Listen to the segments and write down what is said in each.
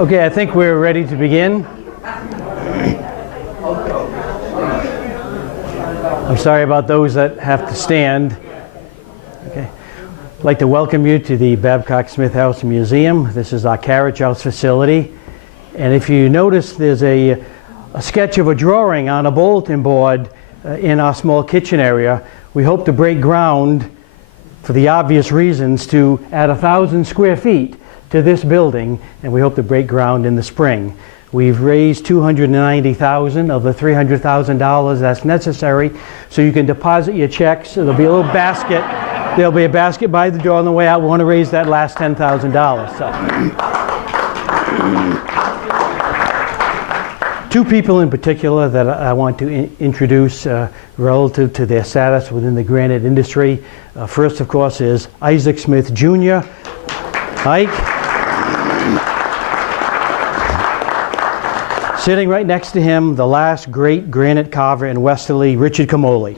Okay, I think we're ready to begin. I'm sorry about those that have to stand. Okay. I'd like to welcome you to the Babcock-Smith House Museum. This is our carriage house facility. And if you notice, there's a sketch of a drawing on a bulletin board in our small kitchen area. We hope to break ground, for the obvious reasons, to add 1,000 square feet to this building, and we hope to break ground in the spring. We've raised $290,000 of the $300,000 that's necessary, so you can deposit your checks. There'll be a little basket. There'll be a basket by the door on the way out. We want to raise that last $10,000. So, two people in particular that I want to introduce relative to their status within the granite industry. First, of course, is Isaac Smith Jr. Ike. Sitting right next to him, the last great granite carver in Westerly, Richard Camoli.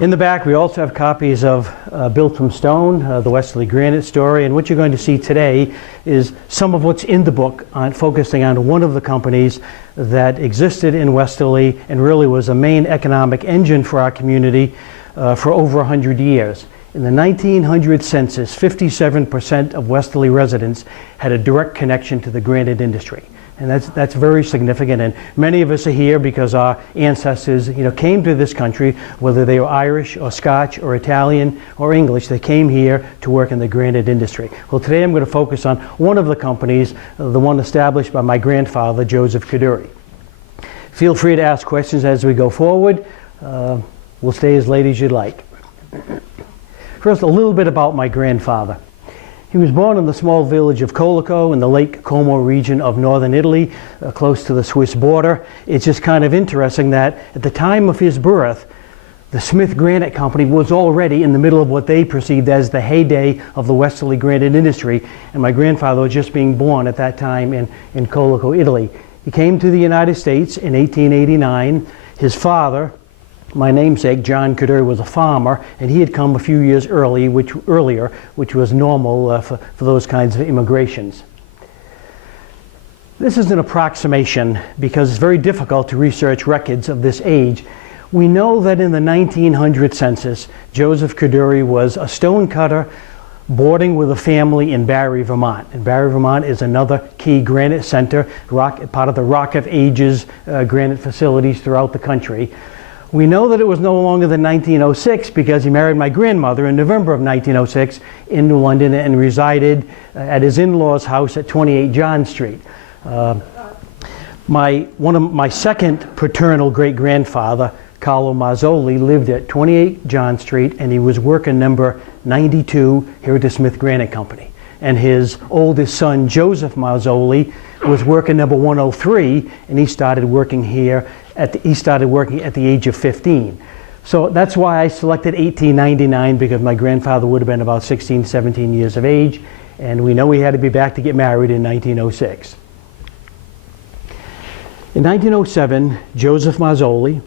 In the back, we also have copies of Built from Stone, the Westerly Granite story, and what you're going to see today is some of what's in the book, focusing on one of the companies that existed in Westerly and really was a main economic engine for our community for over 100 years. In the 1900 census, 57% of Westerly residents had a direct connection to the granite industry. And that's very significant. And many of us are here because our ancestors, came to this country, whether they were Irish or Scotch or Italian or English, they came here to work in the granite industry. Well, today I'm going to focus on one of the companies, the one established by my grandfather, Joseph Coduri. Feel free to ask questions as we go forward. We'll stay as late as you'd like. First, a little bit about my grandfather. He was born in the small village of Colico in the Lake Como region of northern Italy, close to the Swiss border. It's just kind of interesting that at the time of his birth, the Smith Granite Company was already in the middle of what they perceived as the heyday of the Westerly granite industry, and my grandfather was just being born at that time in Colico, Italy. He came to the United States in 1889. His father, my namesake, John Coduri, was a farmer, and he had come a few years earlier, which was normal for those kinds of immigrations. This is an approximation because it's very difficult to research records of this age. We know that in the 1900 census, Joseph Coduri was a stonecutter boarding with a family in Barre, Vermont. And Barre, Vermont is another key granite center, part of the Rock of Ages granite facilities throughout the country. We know that it was no longer than 1906 because he married my grandmother in November of 1906 in London and resided at his in-laws' house at 28 John Street. One of my second paternal great-grandfather, Carlo Mazzoli, lived at 28 John Street, and he was working number 92 here at the Smith Granite Company. And his oldest son, Joseph Mazzoli, was working number 103, and he started working here at the age of 15. So that's why I selected 1899, because my grandfather would have been about 16, 17 years of age, and we know he had to be back to get married in 1906. In 1907, Joseph Mazzoli,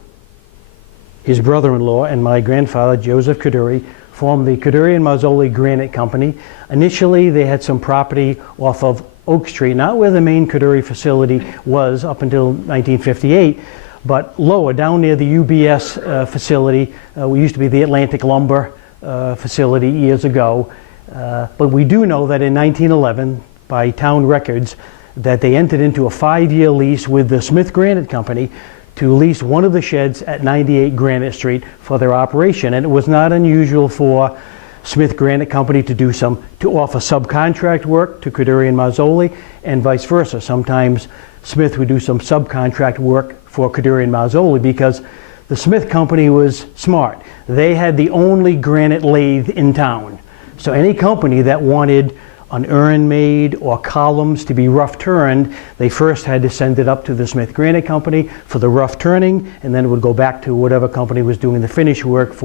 his brother-in-law, and my grandfather, Joseph Coduri, formed the Coduri and Mazzoli Granite Company. Initially, they had some property off of Oak Street, not where the main Coduri facility was up until 1958, but lower, down near the UBS facility. We used to be the Atlantic Lumber facility years ago. But we do know that in 1911, by town records, that they entered into a 5-year lease with the Smith Granite Company to lease one of the sheds at 98 Granite Street for their operation. And it was not unusual for Smith Granite Company to offer subcontract work to Coduri and Mazzoli, and vice versa. Sometimes Smith would do some subcontract work for Coduri and Mazzoli because the Smith Company was smart. They had the only granite lathe in town. So any company that wanted an urn made or columns to be rough turned, they first had to send it up to the Smith Granite Company for the rough turning, and then it would go back to whatever company was doing the finish work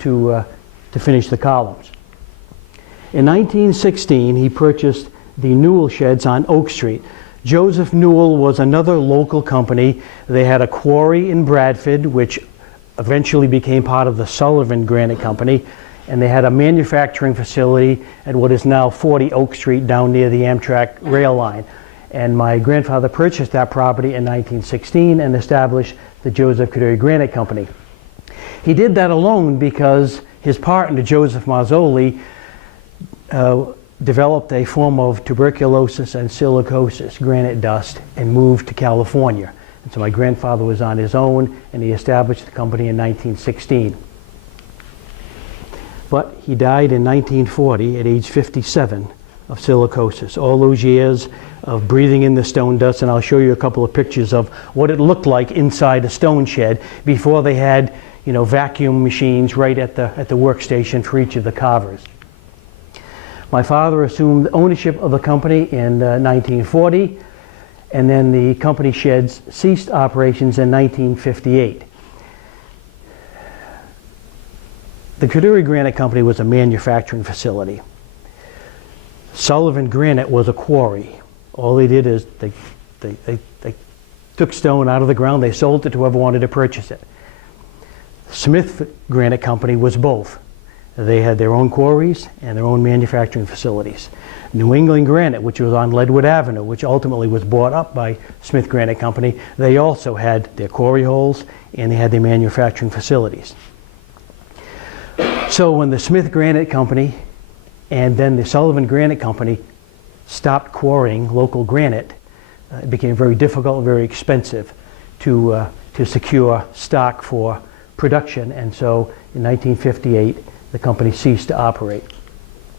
to finish the columns. In 1916, he purchased the Newell sheds on Oak Street. Joseph Newell was another local company. They had a quarry in Bradford, which eventually became part of the Sullivan Granite Company, and they had a manufacturing facility at what is now 40 Oak Street down near the Amtrak rail line. And my grandfather purchased that property in 1916 and established the Joseph Coduri Granite Company. He did that alone because his partner, Joseph Marzoli, developed a form of tuberculosis and silicosis, granite dust, and moved to California. And so my grandfather was on his own, and he established the company in 1916. But he died in 1940 at age 57 of silicosis. All those years of breathing in the stone dust, and I'll show you a couple of pictures of what it looked like inside a stone shed before they had, vacuum machines right at the workstation for each of the carvers. My father assumed ownership of the company in 1940, and then the company sheds ceased operations in 1958. The Coduri Granite Company was a manufacturing facility. Sullivan Granite was a quarry. All they did is they took stone out of the ground, they sold it to whoever wanted to purchase it. Smith Granite Company was both. They had their own quarries and their own manufacturing facilities. New England Granite, which was on Leadwood Avenue, which ultimately was bought up by Smith Granite Company, they also had their quarry holes and they had their manufacturing facilities. So when the Smith Granite Company and then the Sullivan Granite Company stopped quarrying local granite, it became very difficult, very expensive to secure stock for production, and so in 1958 the company ceased to operate.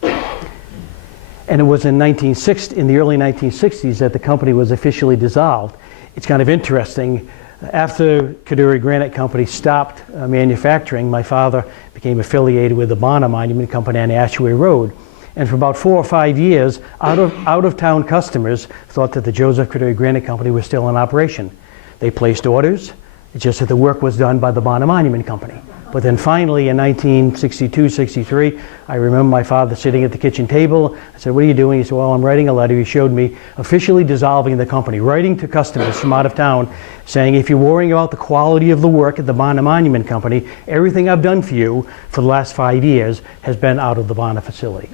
And it was in the early 1960s that the company was officially dissolved. It's kind of interesting. After Coduri Granite Company stopped manufacturing, my father became affiliated with the Bonner Monument Company on Ashway Road. And for about 4 or 5 years, out-of-town customers thought that the Joseph Coduri Granite Company was still in operation. They placed orders. It's just that the work was done by the Bonner Monument Company. But then finally in 1962, 63, I remember my father sitting at the kitchen table. I said, "What are you doing?" He said, "Well, I'm writing a letter." He showed me officially dissolving the company, writing to customers from out of town, saying, "If you're worrying about the quality of the work at the Bonner Monument Company, everything I've done for you for the last 5 years has been out of the Bonner facility."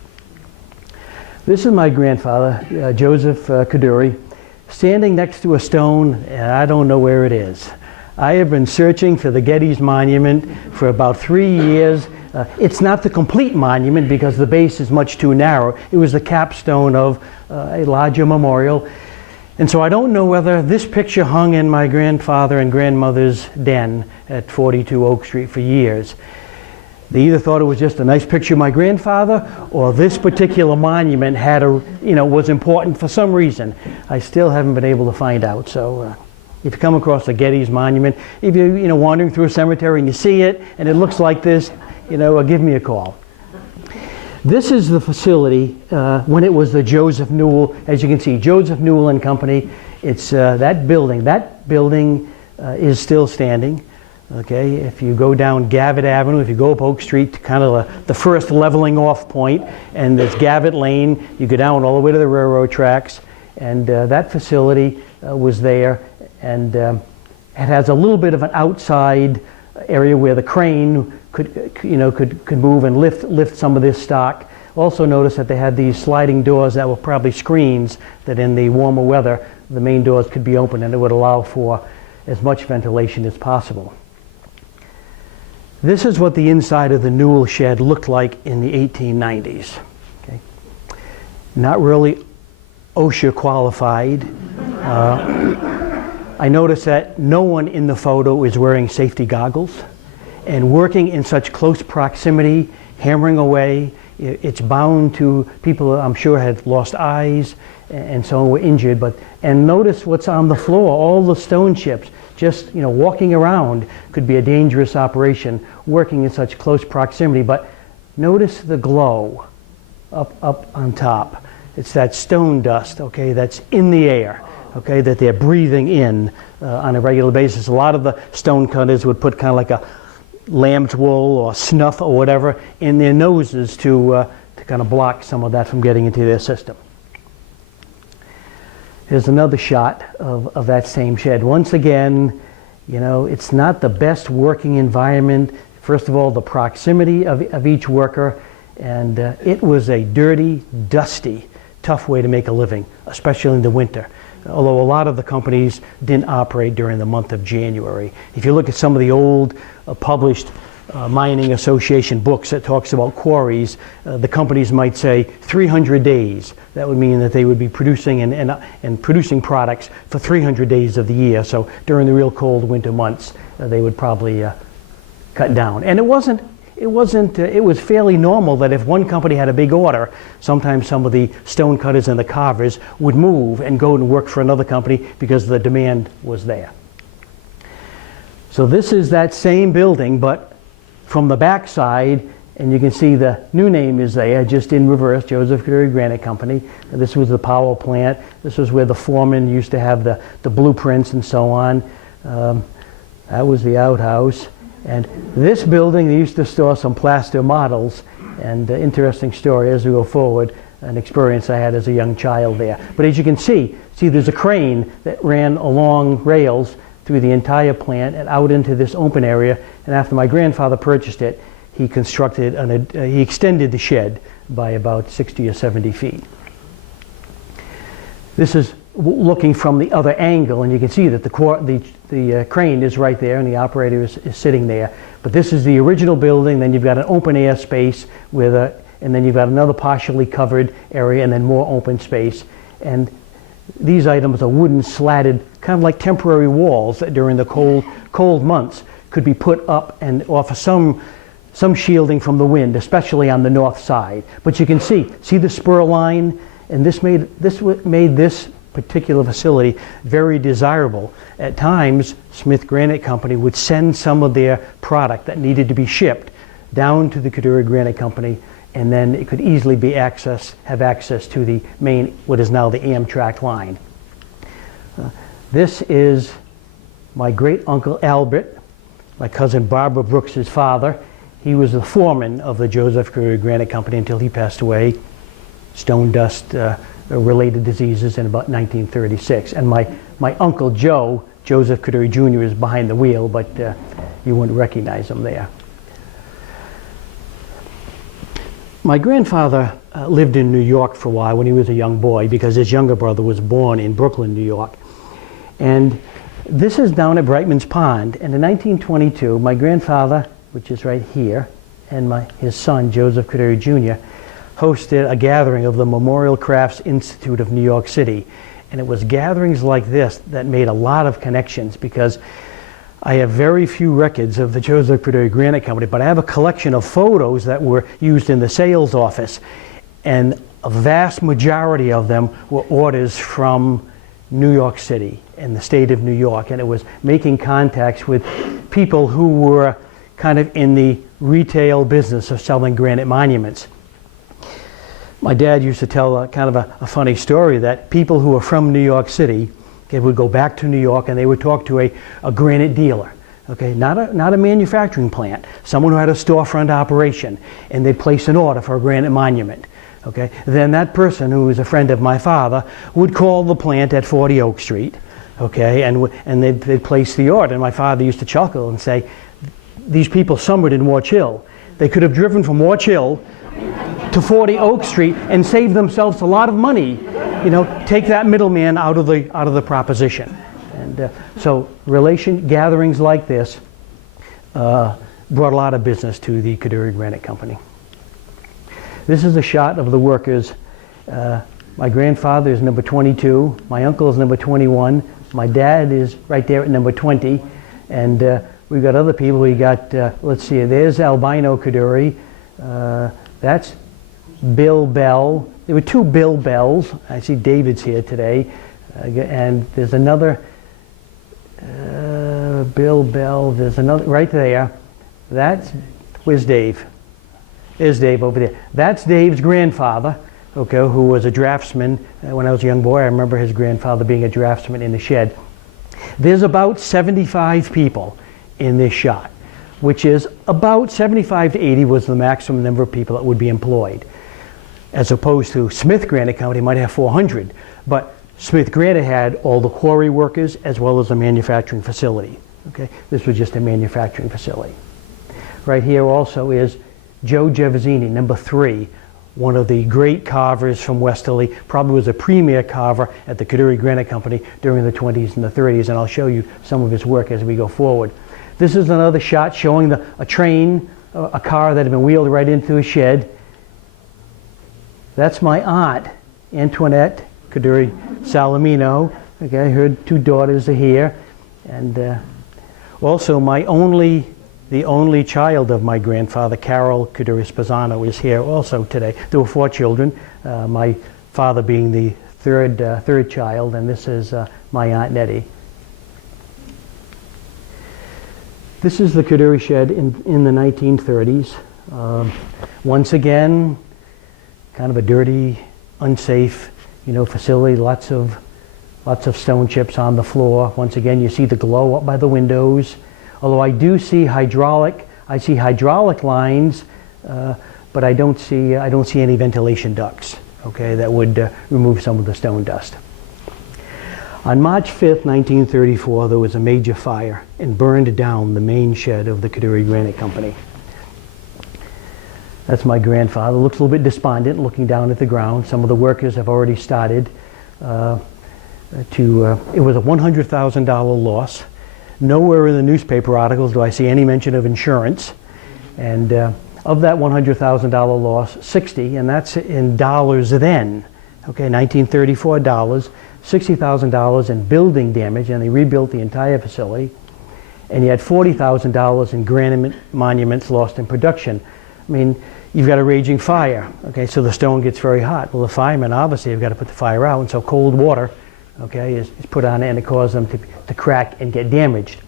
This is my grandfather, Joseph Coduri, standing next to a stone, and I don't know where it is. I have been searching for the Getty's monument for about 3 years. It's not the complete monument because the base is much too narrow. It was the capstone of a larger memorial. And so I don't know whether this picture hung in my grandfather and grandmother's den at 42 Oak Street for years. They either thought it was just a nice picture of my grandfather, or this particular monument had was important for some reason. I still haven't been able to find out. So if you come across the Getty's monument, if you're wandering through a cemetery and you see it and it looks like this, give me a call. This is the facility when it was the Joseph Newell. As you can see, Joseph Newell and Company. It's that building. That building is still standing. Okay, if you go down Gavitt Avenue, if you go up Oak Street to kind of the first leveling off point, and there's Gavitt Lane, you go down all the way to the railroad tracks, and that facility was there, and it has a little bit of an outside area where the crane could move and lift some of this stock. Also notice that they had these sliding doors that were probably screens that in the warmer weather the main doors could be open and it would allow for as much ventilation as possible. This is what the inside of the Newell shed looked like in the 1890s. Okay. Not really OSHA qualified. I noticed that no one in the photo is wearing safety goggles, and working in such close proximity, hammering away, it's bound to people I'm sure had lost eyes and so were injured. And notice what's on the floor, all the stone chips. Just walking around could be a dangerous operation, working in such close proximity. But notice the glow up on top. It's that stone dust, okay, that's in the air, okay, that they're breathing in on a regular basis. A lot of the stone cutters would put kind of like a lamb's wool or snuff or whatever in their noses to kind of block some of that from getting into their system. Here's another shot of that same shed. Once again, you know, it's not the best working environment. First of all, the proximity of each worker, and it was a dirty, dusty, tough way to make a living, especially in the winter. Although a lot of the companies didn't operate during the month of January. If you look at some of the old published mining association books that talks about quarries, the companies might say 300 days. That would mean that they would be producing and producing products for 300 days of the year. So during the real cold winter months, they would probably cut down. And it was fairly normal that if one company had a big order, sometimes some of the stone cutters and the carvers would move and go and work for another company because the demand was there. So this is that same building, but from the back side, and you can see the new name is there, just in reverse, Joseph Coduri Granite Company. This was the power plant. This was where the foreman used to have the blueprints and so on. That was the outhouse. And this building, they used to store some plaster models. And interesting story as we go forward, an experience I had as a young child there. But as you can see there's a crane that ran along rails through the entire plant and out into this open area. And after my grandfather purchased it, he he extended the shed by about 60 or 70 feet. This is looking from the other angle, and you can see that the crane is right there and the operator is sitting there. But this is the original building. Then you've got an open air space and then you've got another partially covered area and then more open space. And these items are wooden slatted, kind of like temporary walls that during the cold months could be put up and offer some shielding from the wind, especially on the north side. But you can see the spur line, and this made this particular facility very desirable. At times, Smith Granite Company would send some of their product that needed to be shipped down to the Coduri Granite Company, and then it could easily have access to the main, what is now the Amtrak line. This is my great uncle Albert, my cousin Barbara Brooks's father. He was the foreman of the Joseph Coduri Granite Company until he passed away, stone dust related diseases in about 1936. And my uncle Joe, Joseph Coduri Jr., is behind the wheel, but you wouldn't recognize him there. My grandfather lived in New York for a while when he was a young boy because his younger brother was born in Brooklyn, New York. And this is down at Brightman's Pond. And in 1922, my grandfather, which is right here, and his son, Joseph Coduri Jr., hosted a gathering of the Memorial Crafts Institute of New York City. And it was gatherings like this that made a lot of connections, because I have very few records of the Joseph Coduri Granite Company, but I have a collection of photos that were used in the sales office, and a vast majority of them were orders from New York City and the state of New York, and it was making contacts with people who were kind of in the retail business of selling granite monuments. My dad used to tell kind of a funny story that people who were from New York City, okay, would go back to New York and they would talk to a granite dealer, okay, not a manufacturing plant, someone who had a storefront operation, and they'd place an order for a granite monument. Okay, then that person, who was a friend of my father, would call the plant at 40 Oak Street, okay, and they'd place the order. And my father used to chuckle and say, these people summered in Watch Hill. They could have driven from Watch Hill to 40 Oak Street and saved themselves a lot of money. You know, take that middleman out of the proposition. And so gatherings like this brought a lot of business to the Coduri Granite Company. This is a shot of the workers. My grandfather is number 22. My uncle is number 21. My dad is right there at number 20. And we've got other people. We got, let's see, there's Albino Coduri. That's Bill Bell. There were two Bill Bells. I see David's here today. And there's another Bill Bell. There's another right there. Where's Dave? There's Dave over there. That's Dave's grandfather, okay, who was a draftsman. When I was a young boy, I remember his grandfather being a draftsman in the shed. There's about 75 people in this shot, which is about 75 to 80 was the maximum number of people that would be employed. As opposed to Smith Granite Company might have 400. But Smith Granite had all the quarry workers as well as a manufacturing facility. Okay, this was just a manufacturing facility. Right here also is Joe Gervasini, number 3, one of the great carvers from Westerly, probably was a premier carver at the Coduri Granite Company during the 20s and the 30s, and I'll show you some of his work as we go forward. This is another shot showing a train, a car that had been wheeled right into a shed. That's my aunt, Antoinette Coduri Salamino. Okay, her 2 daughters are here, and also the only child of my grandfather, Carol Coduri Sposano, is here also today. There were 4 children, my father being the third child, and this is my Aunt Nettie. This is the Coduri shed in the 1930s. Once again, kind of a dirty, unsafe, facility. Lots of stone chips on the floor. Once again, you see the glow up by the windows. Although I do see hydraulic lines, but I don't see any ventilation ducts. Okay, that would remove some of the stone dust. On March 5th, 1934, there was a major fire and burned down the main shed of the Coduri Granite Company. That's my grandfather. Looks a little bit despondent, looking down at the ground. Some of the workers have already started it was a $100,000 loss. Nowhere in the newspaper articles do I see any mention of insurance. And of that $100,000 loss, 60, and that's in dollars then, okay, 1934 dollars, $60,000 in building damage, and they rebuilt the entire facility. And you had $40,000 in granite monuments lost in production. I mean, you've got a raging fire, okay, so the stone gets very hot. Well, the firemen obviously have got to put the fire out, and so cold water, okay, is put on it, and it causes them to crack and get damaged.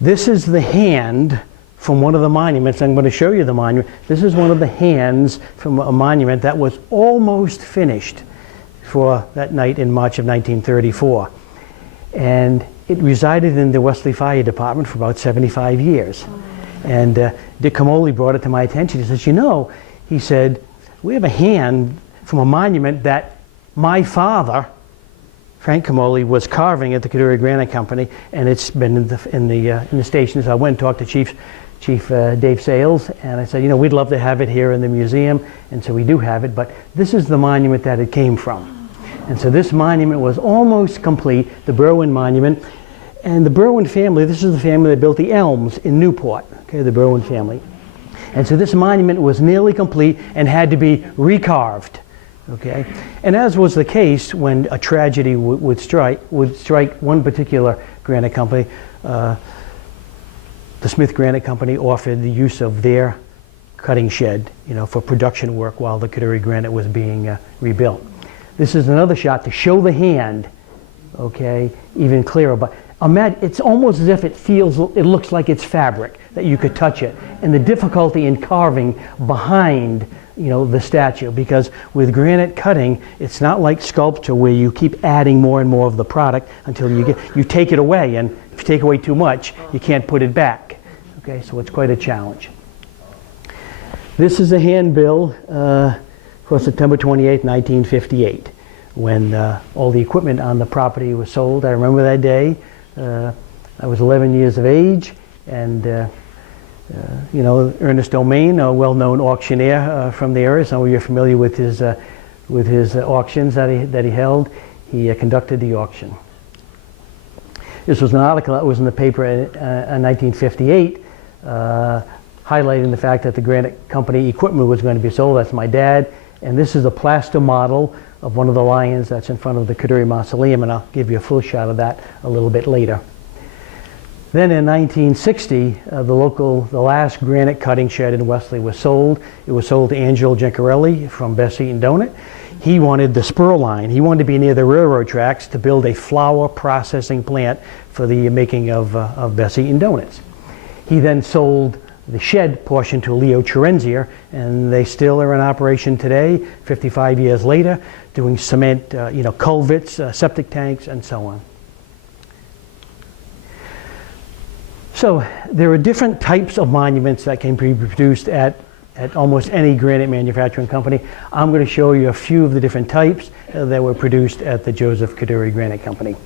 This is the hand from one of the monuments. I'm going to show you the monument. This is one of the hands from a monument that was almost finished for that night in March of 1934. And it resided in the Westerly Fire Department for about 75 years. And Dick Camoli brought it to my attention. He says, he said, we have a hand from a monument that my father, Frank Camoli, was carving at the Coduri Granite Company, and it's been in the station. So I went and talked to Chief Dave Sales, and I said, we'd love to have it here in the museum, and so we do have it, but this is the monument that it came from. And so this monument was almost complete, the Berwyn monument. And the Berwyn family, this is the family that built the Elms in Newport, okay, the Berwyn family. And so this monument was nearly complete and had to be recarved, okay? And as was the case when a tragedy would strike one particular granite company, the Smith Granite Company offered the use of their cutting shed, for production work while the Coduri Granite was being rebuilt. This is another shot to show the hand, okay, even clearer. But it's almost as if it looks like it's fabric, that you could touch it. And the difficulty in carving behind, the statue, because with granite cutting, it's not like sculpture where you keep adding more and more of the product until you take it away. And if you take away too much, you can't put it back. Okay, so it's quite a challenge. This is a handbill for September 28, 1958, when all the equipment on the property was sold. I remember that day. I was 11 years of age, and Ernest Domain, a well-known auctioneer from the area. Some of you are familiar with his auctions that he held. He conducted the auction. This was an article that was in the paper in 1958, highlighting the fact that the Granite Company equipment was going to be sold. That's my dad. And this is a plaster model of one of the lions that's in front of the Coduri Mausoleum, and I'll give you a full shot of that a little bit later. Then in 1960, the last granite cutting shed in Westerly was sold. It was sold to Angelo Gencarelli from Best Eaten Donut. He wanted the spur line. He wanted to be near the railroad tracks to build a flour processing plant for the making of Best Eaten Donuts. He then sold the shed portion to Leo Cherenzier, and they still are in operation today, 55 years later, doing cement, culverts, septic tanks, and so on. So there are different types of monuments that can be produced at at almost any granite manufacturing company. I'm going to show you a few of the different types that were produced at the Joseph Coduri Granite Company.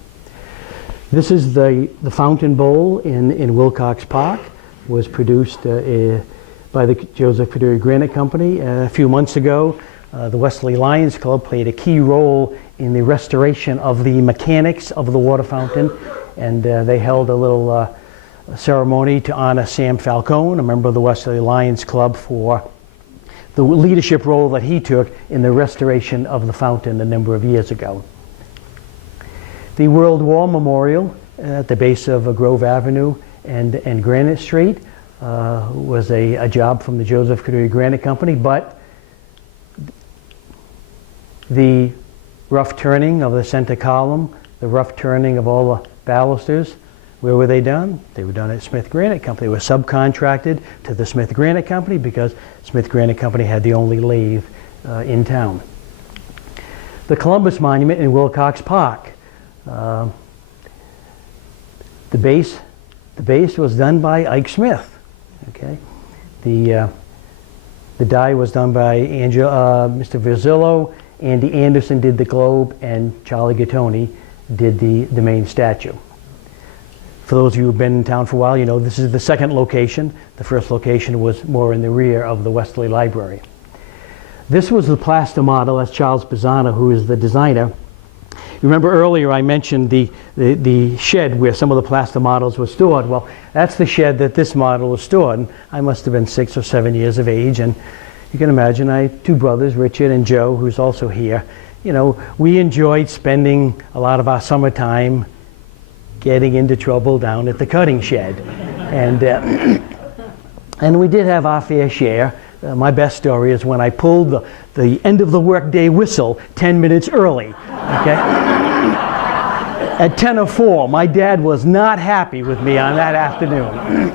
This is the fountain bowl in Wilcox Park. Was produced by the Joseph Coduri Granite Company. A few months ago, the Westerly Lions Club played a key role in the restoration of the mechanics of the water fountain, and they held a little ceremony to honor Sam Falcone, a member of the Westerly Lions Club, for the leadership role that he took in the restoration of the fountain a number of years ago. The World War Memorial at the base of Grove Avenue and Granite Street was a job from the Joseph Coduri Granite Company, but the rough turning of the center column, the rough turning of all the balusters, where were they done? They were done at Smith Granite Company. They were subcontracted to the Smith Granite Company because Smith Granite Company had the only lathe in town. The Columbus Monument in Wilcox Park. The base was done by Ike Smith. Okay, the die was done by Mr. Virzillo. Andy Anderson did the globe, and Charlie Gattoni did the main statue. For those of you who've been in town for a while, you know this is the second location. The first location was more in the rear of the Westerly Library. This was the plaster model. That's Charles Pisano, who is the designer. Remember earlier I mentioned the shed where some of the plaster models were stored. Well, that's the shed that this model was stored. And I must have been 6 or 7 years of age, and you can imagine I had two brothers, Richard and Joe, who's also here. You know, we enjoyed spending a lot of our summertime getting into trouble down at the cutting shed. And we did have our fair share. My best story is when I pulled the end of the workday whistle 10 minutes early. Okay? At 10:04, my dad was not happy with me on that afternoon.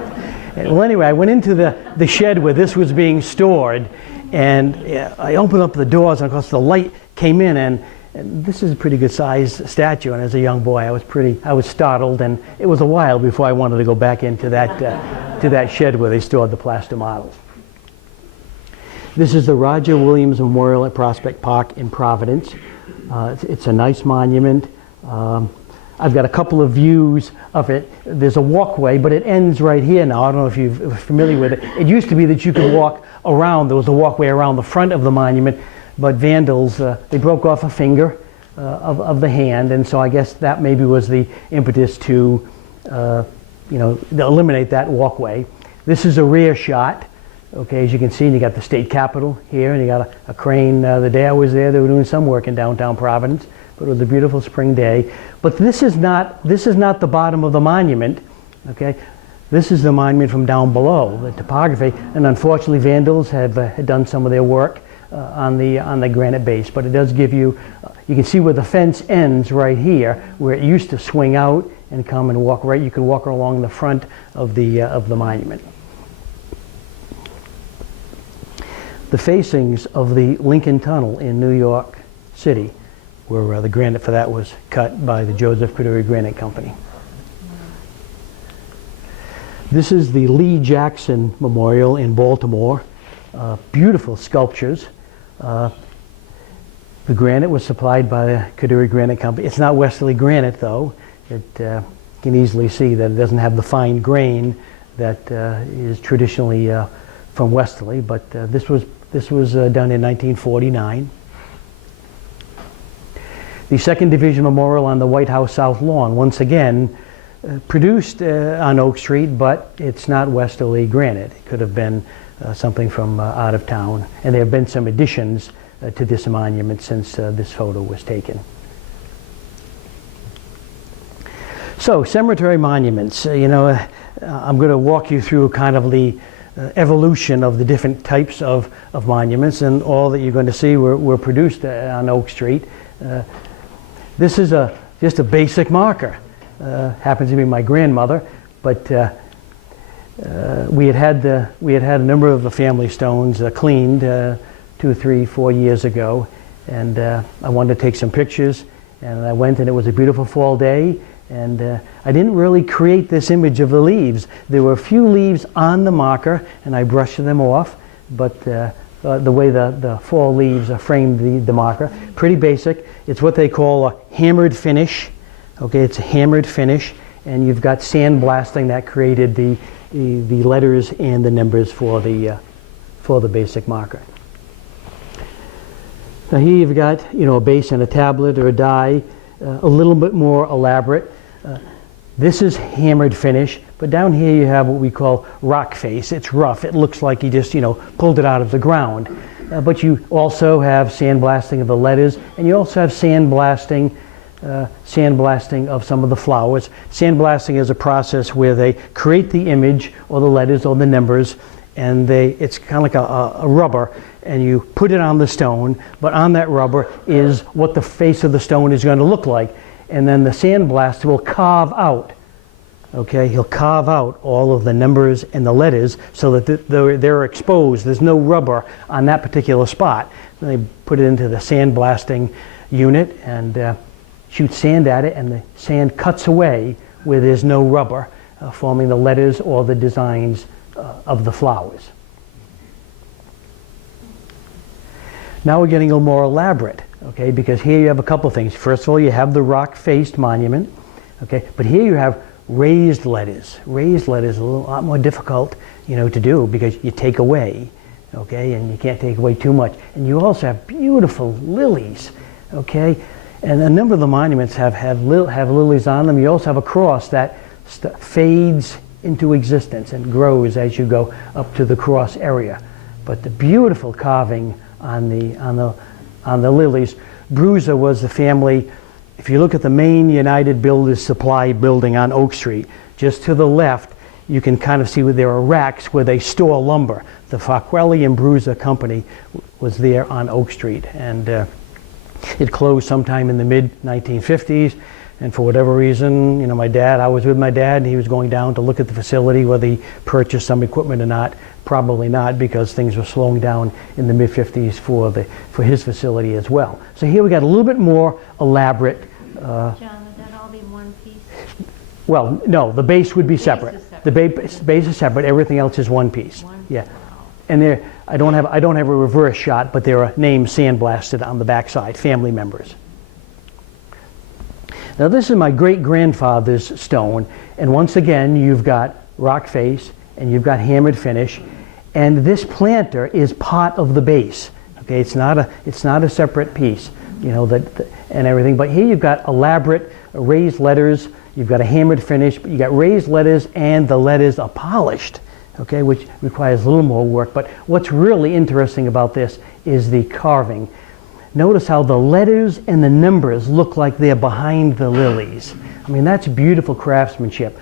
Well, anyway, I went into the shed where this was being stored, and I opened up the doors, and of course the light came in, and this is a pretty good sized statue, and as a young boy I was startled, and it was a while before I wanted to go back into that shed where they stored the plaster models. This is the Roger Williams Memorial at Prospect Park in Providence. It's a nice monument. I've got a couple of views of it. There's a walkway, but it ends right here now. I don't know if you're familiar with it. It used to be that you could walk around. There was a walkway around the front of the monument, but vandals, they broke off a finger of the hand, and so I guess that maybe was the impetus to eliminate that walkway. This is a rear shot. Okay, as you can see, you got the state capitol here, and you got a crane. The day I was there, they were doing some work in downtown Providence, but it was a beautiful spring day. But this is not the bottom of the monument. Okay, this is the monument from down below, the topography, and unfortunately, vandals had done some of their work on the granite base. But it does give you, you can see where the fence ends right here, where it used to swing out and come and walk right. You could walk along the front of the monument. The facings of the Lincoln Tunnel in New York City, where the granite for that was cut by the Joseph Coduri Granite Company. This is the Lee Jackson Memorial in Baltimore. Beautiful sculptures. The granite was supplied by the Coduri Granite Company. It's not Westerly granite, though. You can easily see that it doesn't have the fine grain that is traditionally from Westerly, but this was done in 1949. The 2nd Division Memorial on the White House South Lawn, once again, produced on Oak Street, but it's not Westerly granite. It could have been something from out of town, and there have been some additions to this monument since this photo was taken. So, cemetery monuments. I'm going to walk you through kind of the evolution of the different types of monuments, and all that you're going to see were produced on Oak Street. This is just a basic marker. Happens to be my grandmother, but we had a number of the family stones cleaned 2, 3, 4 years ago, and I wanted to take some pictures, and I went, and it was a beautiful fall day. And I didn't really create this image of the leaves. There were a few leaves on the marker, and I brushed them off. but the way the fall leaves frame the marker. Pretty basic. It's what they call a hammered finish. Okay, it's a hammered finish, and you've got sandblasting that created the letters and the numbers for the basic marker. Now here you've got, a base and a tablet or a die, a little bit more elaborate. This is hammered finish, but down here you have what we call rock face. It's rough. It looks like you just, pulled it out of the ground. But you also have sandblasting of the letters, and you also have sandblasting of some of the flowers. Sandblasting is a process where they create the image or the letters or the numbers, and it's kind of like a rubber, and you put it on the stone, but on that rubber is what the face of the stone is going to look like. And then the sandblaster will carve out, okay? He'll carve out all of the numbers and the letters so that they're exposed. There's no rubber on that particular spot. And they put it into the sandblasting unit and shoot sand at it, and the sand cuts away where there's no rubber, forming the letters or the designs of the flowers. Now we're getting a little more elaborate. Okay, because here you have a couple things. First of all, you have the rock-faced monument, okay, but here you have raised letters. Raised letters are a lot more difficult, to do because you take away, okay, and you can't take away too much. And you also have beautiful lilies, okay, and a number of the monuments have lilies on them. You also have a cross that fades into existence and grows as you go up to the cross area. But the beautiful carving on the lilies. Bruza was the family. If you look at the main United Builders Supply building on Oak Street, just to the left, you can kind of see where there are racks where they store lumber. The Farquelli and Bruza company was there on Oak Street, and it closed sometime in the mid-1950s. And for whatever reason, I was with my dad, and he was going down to look at the facility, whether he purchased some equipment or not. Probably not, because things were slowing down in the mid-50s for his facility as well. So here we got a little bit more elaborate. John, would that all be one piece? Well, no, the base would be separate. The base is separate. Everything else is one piece. Yeah, and I don't have a reverse shot, but there are names sandblasted on the backside, family members. Now this is my great-grandfather's stone, and once again you've got rock face and you've got hammered finish, and this planter is part of the base. Okay, it's not a separate piece, and everything. But here you've got elaborate raised letters. You've got a hammered finish, but you got raised letters, and the letters are polished. Okay, which requires a little more work. But what's really interesting about this is the carving. Notice how the letters and the numbers look like they're behind the lilies. I mean, that's beautiful craftsmanship.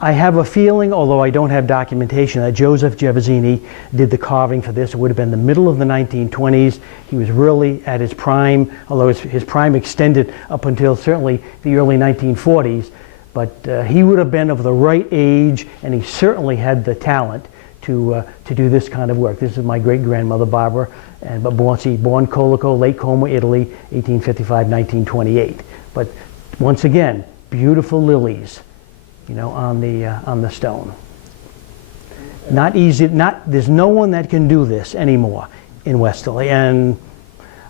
I have a feeling, although I don't have documentation, that Joseph Gervasini did the carving for this. It would have been the middle of the 1920s. He was really at his prime, although his prime extended up until certainly the early 1940s. But he would have been of the right age, and he certainly had the talent to do this kind of work. This is my great-grandmother, Barbara, born Colico, Lake Como, Italy, 1855, 1928. But once again, beautiful lilies, on the stone. Not easy. There's no one that can do this anymore in Westerly. And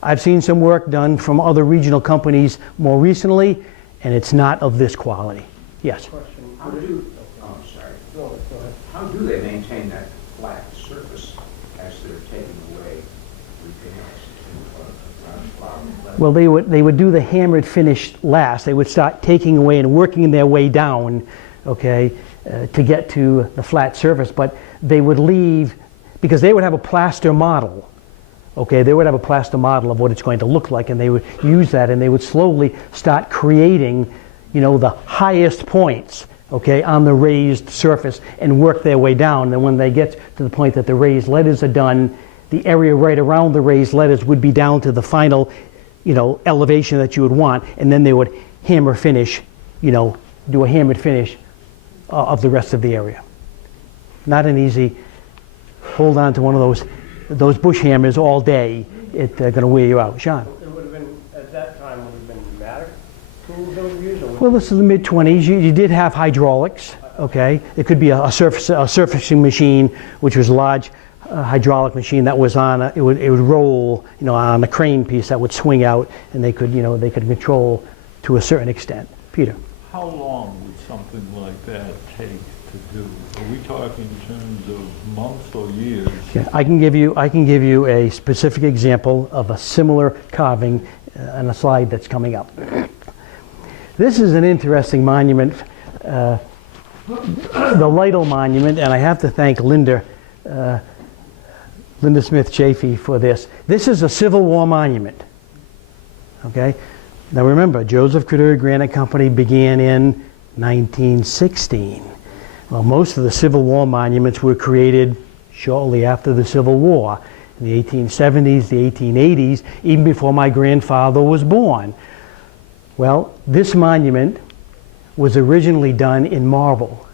I've seen some work done from other regional companies more recently, and it's not of this quality. Yes. How do they maintain that flat surface as they're taking away everything else? Well, they would do the hammered finish last. They would start taking away and working their way down, okay, to get to the flat surface. But they would leave, because they would have a plaster model. Okay, they would have a plaster model of what it's going to look like, and they would use that, and they would slowly start creating, the highest points, okay, on the raised surface, and work their way down. And when they get to the point that the raised letters are done, the area right around the raised letters would be down to the final, elevation that you would want, and then they would hammer finish, do a hammered finish of the rest of the area. Not an easy, hold on to one of those bush hammers all day. It's going to wear you out. Sean? It would have been, at that time, would have been pneumatic tools that were used? Well, this is the mid-20s. You did have hydraulics, okay? It could be a surfacing machine, which was large hydraulic machine that was on it would roll, on a crane piece that would swing out, and they could control to a certain extent. Peter. How long would something like that take to do? Are we talking in terms of months or years? Yeah, I can give you a specific example of a similar carving on a slide that's coming up. This is an interesting monument, the Lytle Monument, and I have to thank Linda Smith Chafee for this. This is a Civil War monument. Okay? Now remember, Joseph Coduri Granite Company began in 1916. Well, most of the Civil War monuments were created shortly after the Civil War, in the 1870s, the 1880s, even before my grandfather was born. Well, this monument was originally done in marble.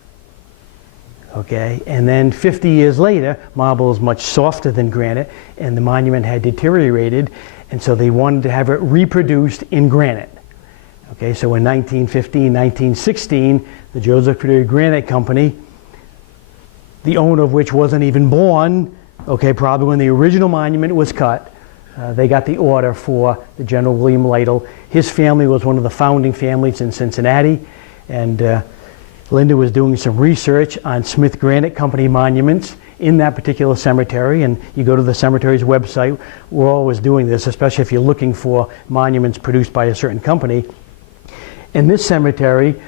Okay, and then 50 years later, marble is much softer than granite, and the monument had deteriorated, and so they wanted to have it reproduced in granite. Okay, so in 1915, 1916, the Joseph Coduri Granite Company, the owner of which wasn't even born, okay, probably when the original monument was cut, they got the order for the General William Lytle. His family was one of the founding families in Cincinnati, and Linda was doing some research on Smith Granite Company monuments in that particular cemetery, and you go to the cemetery's website. We're always doing this, especially if you're looking for monuments produced by a certain company. And this cemetery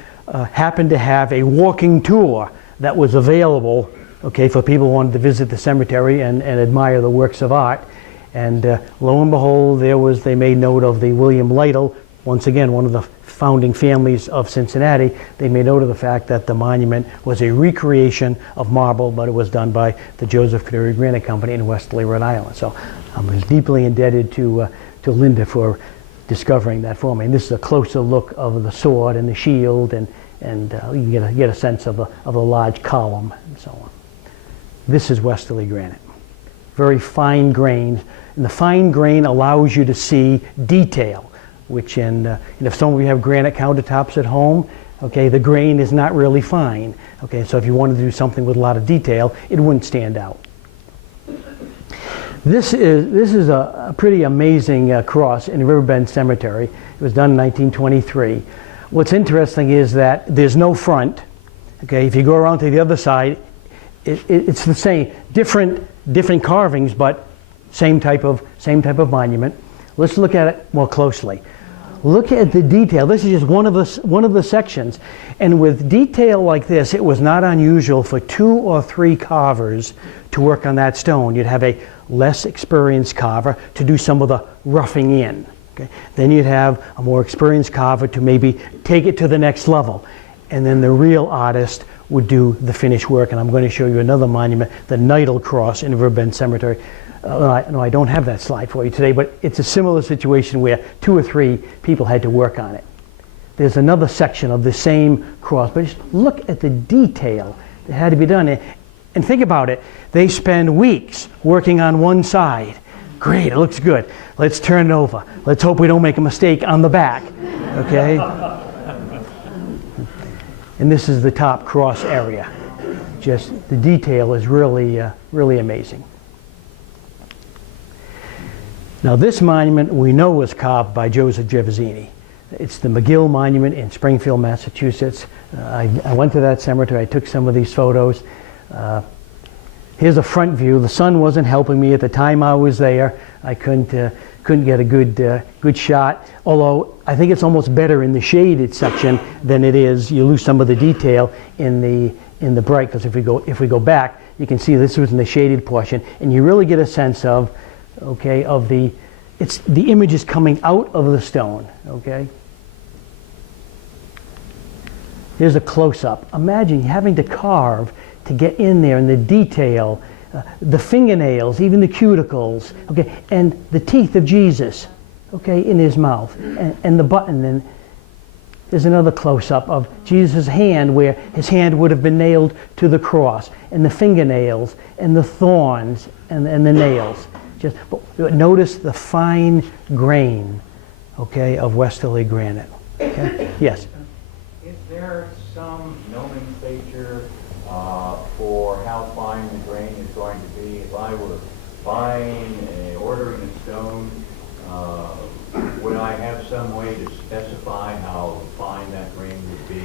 happened to have a walking tour that was available, okay, for people who wanted to visit the cemetery and admire the works of art. And lo and behold, they made note of the William Lytle, once again, one of the founding families of Cincinnati. They made note of the fact that the monument was a recreation of marble, but it was done by the Joseph Coduri Granite Company in Westerly, Rhode Island. So I'm deeply indebted to Linda for discovering that for me. And this is a closer look of the sword and the shield, and you get a sense of the large column and so on. This is Westerly granite. Very fine grained, and the fine grain allows you to see detail, which if some of you have granite countertops at home, okay, the grain is not really fine. Okay, so if you wanted to do something with a lot of detail, it wouldn't stand out. This is a pretty amazing cross in Riverbend Cemetery. It was done in 1923. What's interesting is that there's no front. Okay, if you go around to the other side, it's the same, different carvings, but same type of monument. Let's look at it more closely. Look at the detail. This is just one of the sections, and with detail like this, it was not unusual for 2 or 3 carvers to work on that stone. You'd have a less experienced carver to do some of the roughing in. Okay? Then you'd have a more experienced carver to maybe take it to the next level, and then the real artist would do the finished work. And I'm going to show you another monument, the Lytle Cross in Riverbend Cemetery. No, I don't have that slide for you today, but it's a similar situation where 2 or 3 people had to work on it. There's another section of the same cross, but just look at the detail that had to be done. And think about it. They spend weeks working on one side. Great, it looks good. Let's turn it over. Let's hope we don't make a mistake on the back. Okay? And this is the top cross area. Just the detail is really, really amazing. Now this monument we know was carved by Joseph Gervasini. It's the McGill Monument in Springfield, Massachusetts. I went to that cemetery. I took some of these photos. Here's a front view. The sun wasn't helping me at the time I was there. I couldn't get a good shot. Although I think it's almost better in the shaded section than it is. You lose some of the detail in the bright, because if we go back, you can see this was in the shaded portion, and you really get a sense of, okay, the image is coming out of the stone. Okay. Here's a close-up. Imagine having to carve to get in there, and the detail, the fingernails, even the cuticles, okay, and the teeth of Jesus, okay, in his mouth, and the button. And there's another close-up of Jesus' hand, where his hand would have been nailed to the cross, and the fingernails, and the thorns, and the nails. But notice the fine grain, okay, of Westerly granite. Okay? Yes? Is there some nomenclature for how fine the grain is going to be. If I were ordering a stone, would I have some way to specify how fine that grain would be?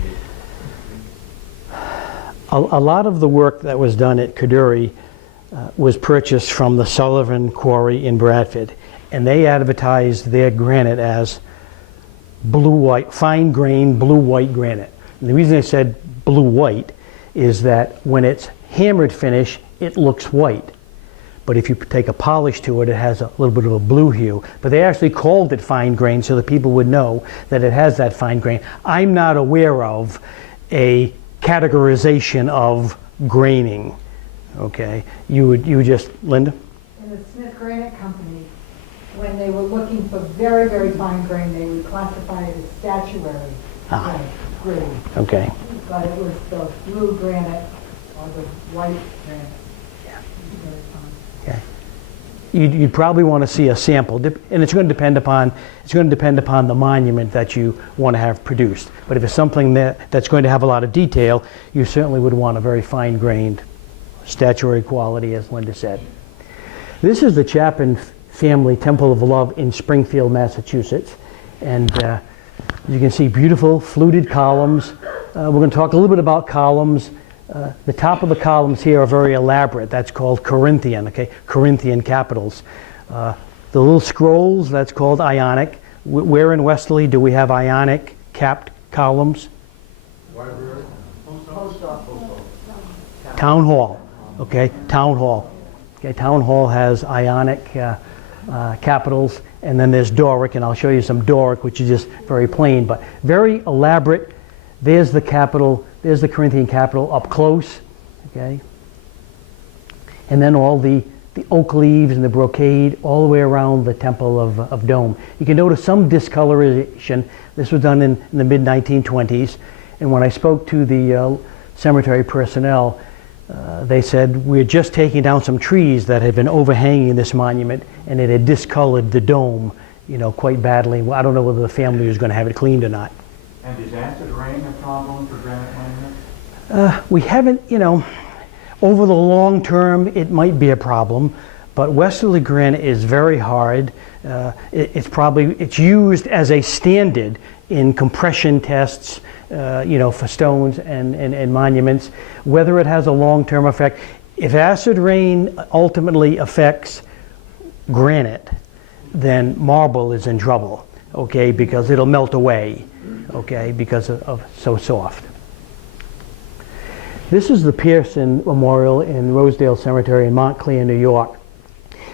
A lot of the work that was done at Coduri was purchased from the Sullivan Quarry in Bradford, and they advertised their granite as blue-white, fine grain blue-white granite. And the reason I said blue-white is that when it's hammered finish, it looks white. But if you take a polish to it, it has a little bit of a blue hue. But they actually called it fine grain so that people would know that it has that fine grain. I'm not aware of a categorization of graining. Okay, you would just, Linda? In the Smith Granite Company, when they were looking for very, very fine grain, they would classify it as statuary grade. Okay. But it was the blue granite or the white granite. Yeah. Very fine. Okay. You'd probably want to see a sample, and it's going to depend upon the monument that you want to have produced. But if it's something that's going to have a lot of detail, you certainly would want a very fine-grained, statuary quality, as Linda said. This is the Chapin family Temple of Love in Springfield, Massachusetts, and you can see beautiful fluted columns. We're going to talk a little bit about columns. The top of the columns here are very elaborate. That's called Corinthian, okay? Corinthian capitals. The little scrolls, that's called Ionic. Where in Westerly do we have Ionic capped columns? Library? Post office. Town Hall, okay? Town Hall. Okay, Town Hall has Ionic capitals, and then there's Doric, and I'll show you some Doric, which is just very plain, but very elaborate. There's the capital, there's the Corinthian capital up close, okay? And then all the oak leaves and the brocade all the way around the Temple of Dome. You can notice some discoloration. This was done in the mid-1920s, and when I spoke to the cemetery personnel, they said, we're just taking down some trees that had been overhanging this monument, and it had discolored the dome, you know, quite badly. I don't know whether the family was going to have it cleaned or not. And is acid rain a problem for granite monuments? We haven't, you know, over the long term, it might be a problem, but Westerly granite is very hard. It's used as a standard in compression tests, you know, for stones and monuments. Whether it has a long-term effect, if acid rain ultimately affects granite, then marble is in trouble, okay, because it'll melt away, okay, because of so soft. This is the Pearson Memorial in Rosedale Cemetery in Montclair, New York.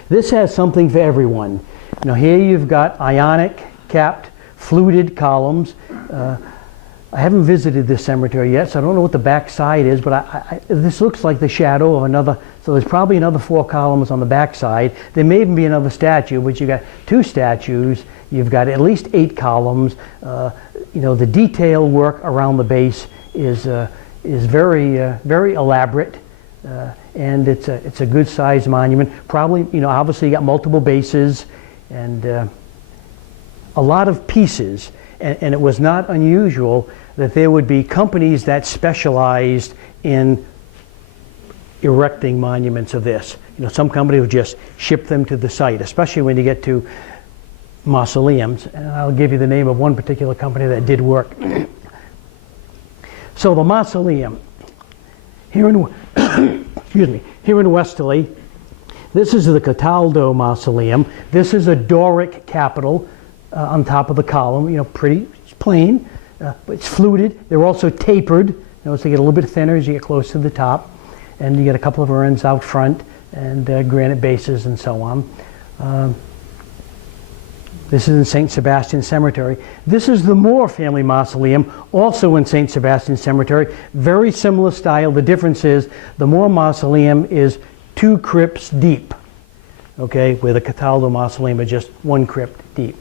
This has something for everyone. Now here you've got Ionic capped fluted columns. I haven't visited this cemetery yet, so I don't know what the back side is, but this looks like the shadow of another, so there's probably another 4 columns on the back side. There may even be another statue, but you've got 2 statues, you've got at least 8 columns. You know, the detail work around the base is very, very elaborate, and it's a good sized monument. Probably, you know, obviously you got multiple bases and a lot of pieces, and it was not unusual that there would be companies that specialized in erecting monuments of this. You know, some company would just ship them to the site, especially when you get to mausoleums. And I'll give you the name of one particular company that did work. So the mausoleum here in excuse me, here in Westerly, this is the Cataldo Mausoleum. This is a Doric capital on top of the column. You know, pretty plain, but it's fluted. They're also tapered. Notice they get a little bit thinner as you get close to the top, and you get a couple of urns out front and granite bases and so on. This is in St. Sebastian Cemetery. This is the Moore family mausoleum, also in St. Sebastian Cemetery. Very similar style. The difference is the Moore mausoleum is 2 crypts deep, okay, where the Cataldo mausoleum is just 1 crypt deep.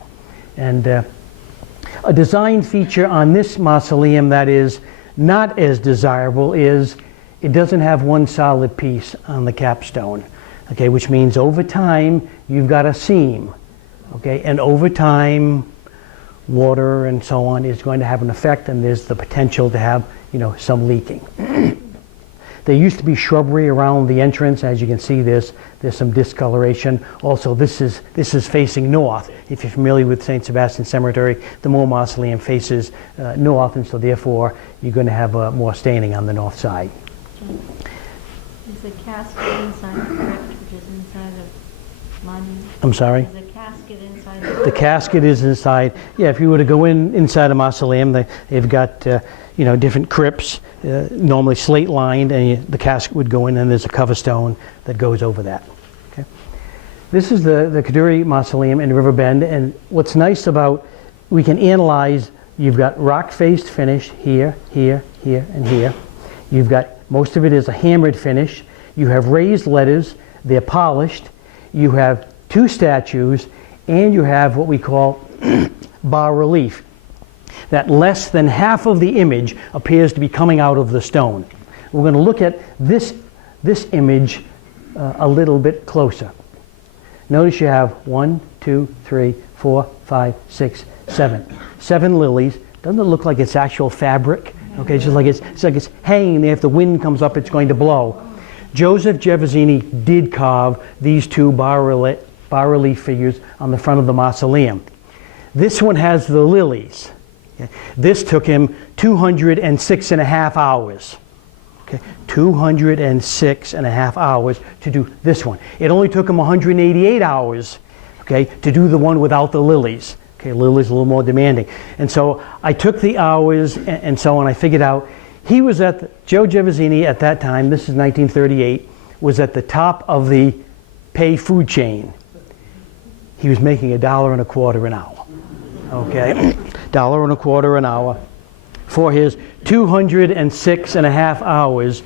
And a design feature on this mausoleum that is not as desirable is it doesn't have one solid piece on the capstone, okay, which means over time you've got a seam. Okay, and over time, water and so on is going to have an effect, and there's the potential to have, you know, some leaking. There used to be shrubbery around the entrance. As you can see, there's some discoloration. Also, this is facing north. If you're familiar with St. Sebastian Cemetery, the Moore Mausoleum faces north, and so therefore you're going to have more staining on the north side. Is the casket inside the crypt, which is inside the monument? I'm sorry? Is the casket inside The casket is inside. Yeah, if you were to go inside a mausoleum, they've got different crypts, normally slate lined, and the casket would go in, and there's a cover stone that goes over that. Okay. This is the Coduri Mausoleum in Riverbend, and what's nice about, we can analyze, you've got rock-faced finish here, here, here, and here. You've as most of it is a hammered finish. You have raised letters, they're polished. You have two statues, and you have what we call bas relief. That less than half of the image appears to be coming out of the stone. We're going to look at this image a little bit closer. Notice you have 1, 2, 3, 4, 5, 6, 7. 7 lilies. Doesn't it look like it's actual fabric? Okay, it's just like it's hanging there. If the wind comes up, it's going to blow. Joseph Gervasini did carve these two bas-relief figures on the front of the mausoleum. This one has the lilies. Okay. This took him 206.5 hours. Okay. 206.5 hours to do this one. It only took him 188 hours, okay, to do the one without the lilies. Okay, lilies a little more demanding. And so I took the hours and so on. I figured out he was Joe Gervasini at that time, this is 1938, was at the top of the pay food chain. He was making $1.25 an hour. Okay, $1.25 an hour for his 206.5 hours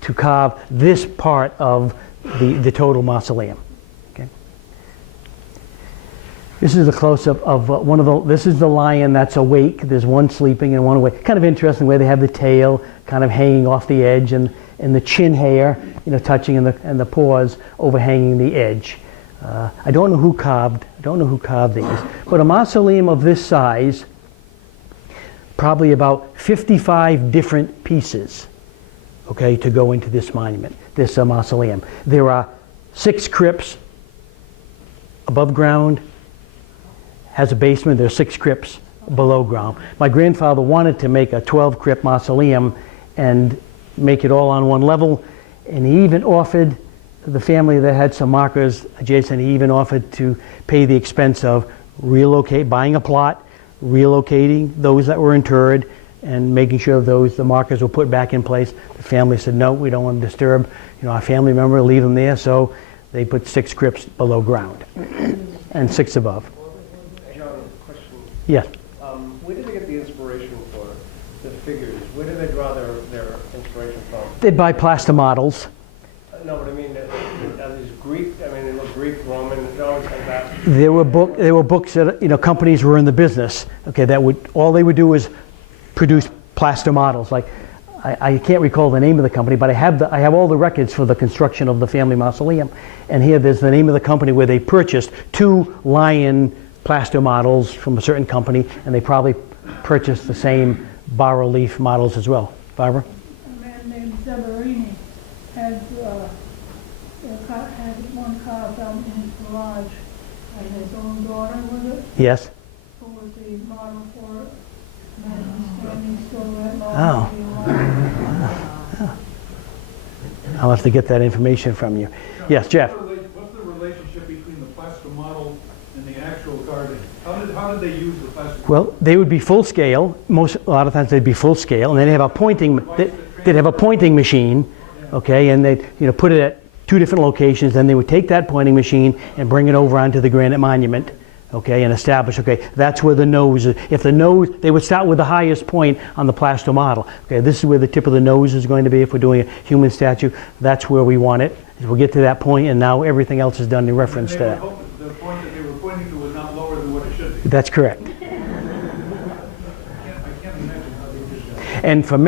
to carve this part of the total mausoleum. Okay. This is a close-up of this is the lion that's awake. There's one sleeping and one awake. Kind of interesting way they have the tail kind of hanging off the edge and the chin hair, touching and the paws overhanging the edge. I don't know who carved these, but a mausoleum of this size, probably about 55 different pieces, okay, to go into this monument, this mausoleum. There are 6 crypts above ground, has a basement. There's 6 crypts below ground. My grandfather wanted to make a 12-crypt mausoleum and make it all on one level, and he even offered the family that had some markers adjacent, he even offered to pay the expense of buying a plot, relocating those that were interred, and making sure the markers were put back in place. The family said, no, we don't want to disturb our family member, leave them there, so they put 6 crypts below ground and 6 above. John, question. Yes. Where did they get the inspiration for the figures? Where did they draw their inspiration from? They'd buy plaster models. No, but I mean, are these Greek? I mean, they look Greek, Roman, always like that. There were books that companies were in the business. Okay, all they would do is produce plaster models. Like I can't recall the name of the company, but I have all the records for the construction of the family mausoleum. And here there's the name of the company where they purchased 2 lion plaster models from a certain company, and they probably purchased the same bas-relief models as well. Barbara? A man named Zeberini had one carved out in his garage, and his own daughter with it, Yes. who was the model for it. And he's standing still that long. I'll have to get that information from you. Yes, Jeff? What's the relationship between the plaster model and the actual carving? How did they use the plaster model? Well, they would be full scale. A lot of times they'd be full scale, and they'd have a pointing machine, okay, and they'd put it at 2 different locations. Then they would take that pointing machine and bring it over onto the granite monument, okay, and establish, okay, that's where the nose is. If the nose, they would start with the highest point on the plaster model. Okay, this is where the tip of the nose is going to be. If we're doing a human statue, that's where we want it. We'll get to that point, and now everything else is done in reference to that. The point that they were pointing to was not lower than what it should be. That's correct. I can't imagine how they did that. And for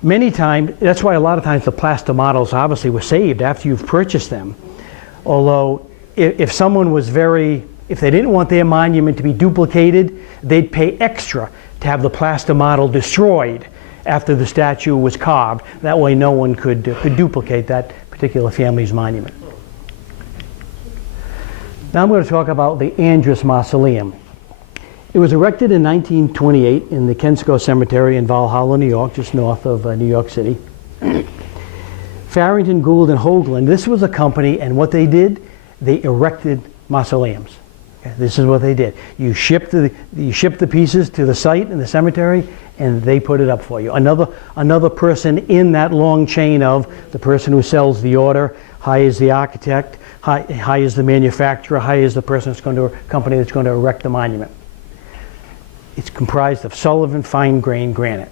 many times, that's why a lot of times the plaster models obviously were saved after you've purchased them. Although, if someone was if they didn't want their monument to be duplicated, they'd pay extra to have the plaster model destroyed after the statue was carved. That way no one could duplicate that particular family's monument. Now I'm going to talk about the Andrus Mausoleum. It was erected in 1928 in the Kensico Cemetery in Valhalla, New York, just north of New York City. Farrington, Gould, and Hoagland, this was a company, and what they did, they erected mausoleums. Okay, this is what they did. You shipped the pieces to the site in the cemetery, and they put it up for you. Another person in that long chain of the person who sells the order, hires the architect, hires the manufacturer, hires the person company that's going to erect the monument. It's comprised of Sullivan fine-grained granite.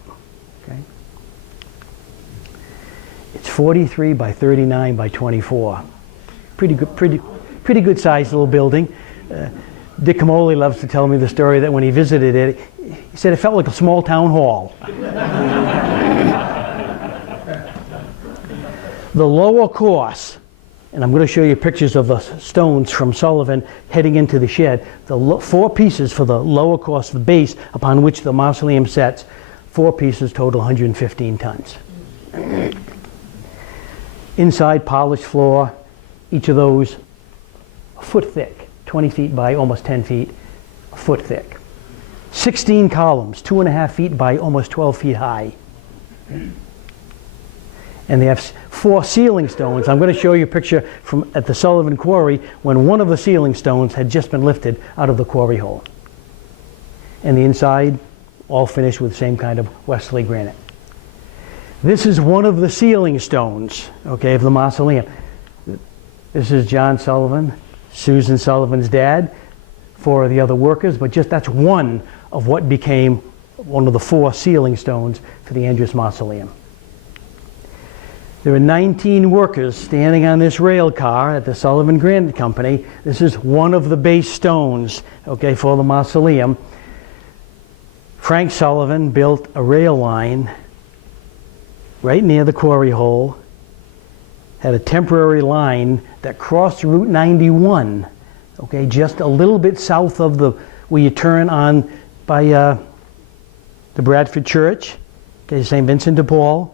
Okay? It's 43 by 39 by 24. Pretty good sized little building. Dick Camoli loves to tell me the story that when he visited it, he said it felt like a small town hall. The lower course, and I'm going to show you pictures of the stones from Sullivan heading into the shed. The 4 pieces for the lower course, the base upon which the mausoleum sets, 4 pieces total 115 tons. Inside, polished floor, each of those a foot thick, 20 feet by almost 10 feet, a foot thick. 16 columns, 2.5 feet by almost 12 feet high. And they have 4 ceiling stones. I'm going to show you a picture from at the Sullivan Quarry when one of the ceiling stones had just been lifted out of the quarry hole. And the inside, all finished with the same kind of Wesley granite. This is one of the ceiling stones, okay, of the mausoleum. This is John Sullivan, Susan Sullivan's dad, 4 of the other workers, but that's one of what became one of the 4 ceiling stones for the Andrus Mausoleum. There are 19 workers standing on this rail car at the Sullivan Granite Company. This is one of the base stones, okay, for the mausoleum. Frank Sullivan built a rail line right near the quarry hole, had a temporary line that crossed Route 91, okay, just a little bit south of where you turn on by the Bradford Church, okay, St. Vincent de Paul.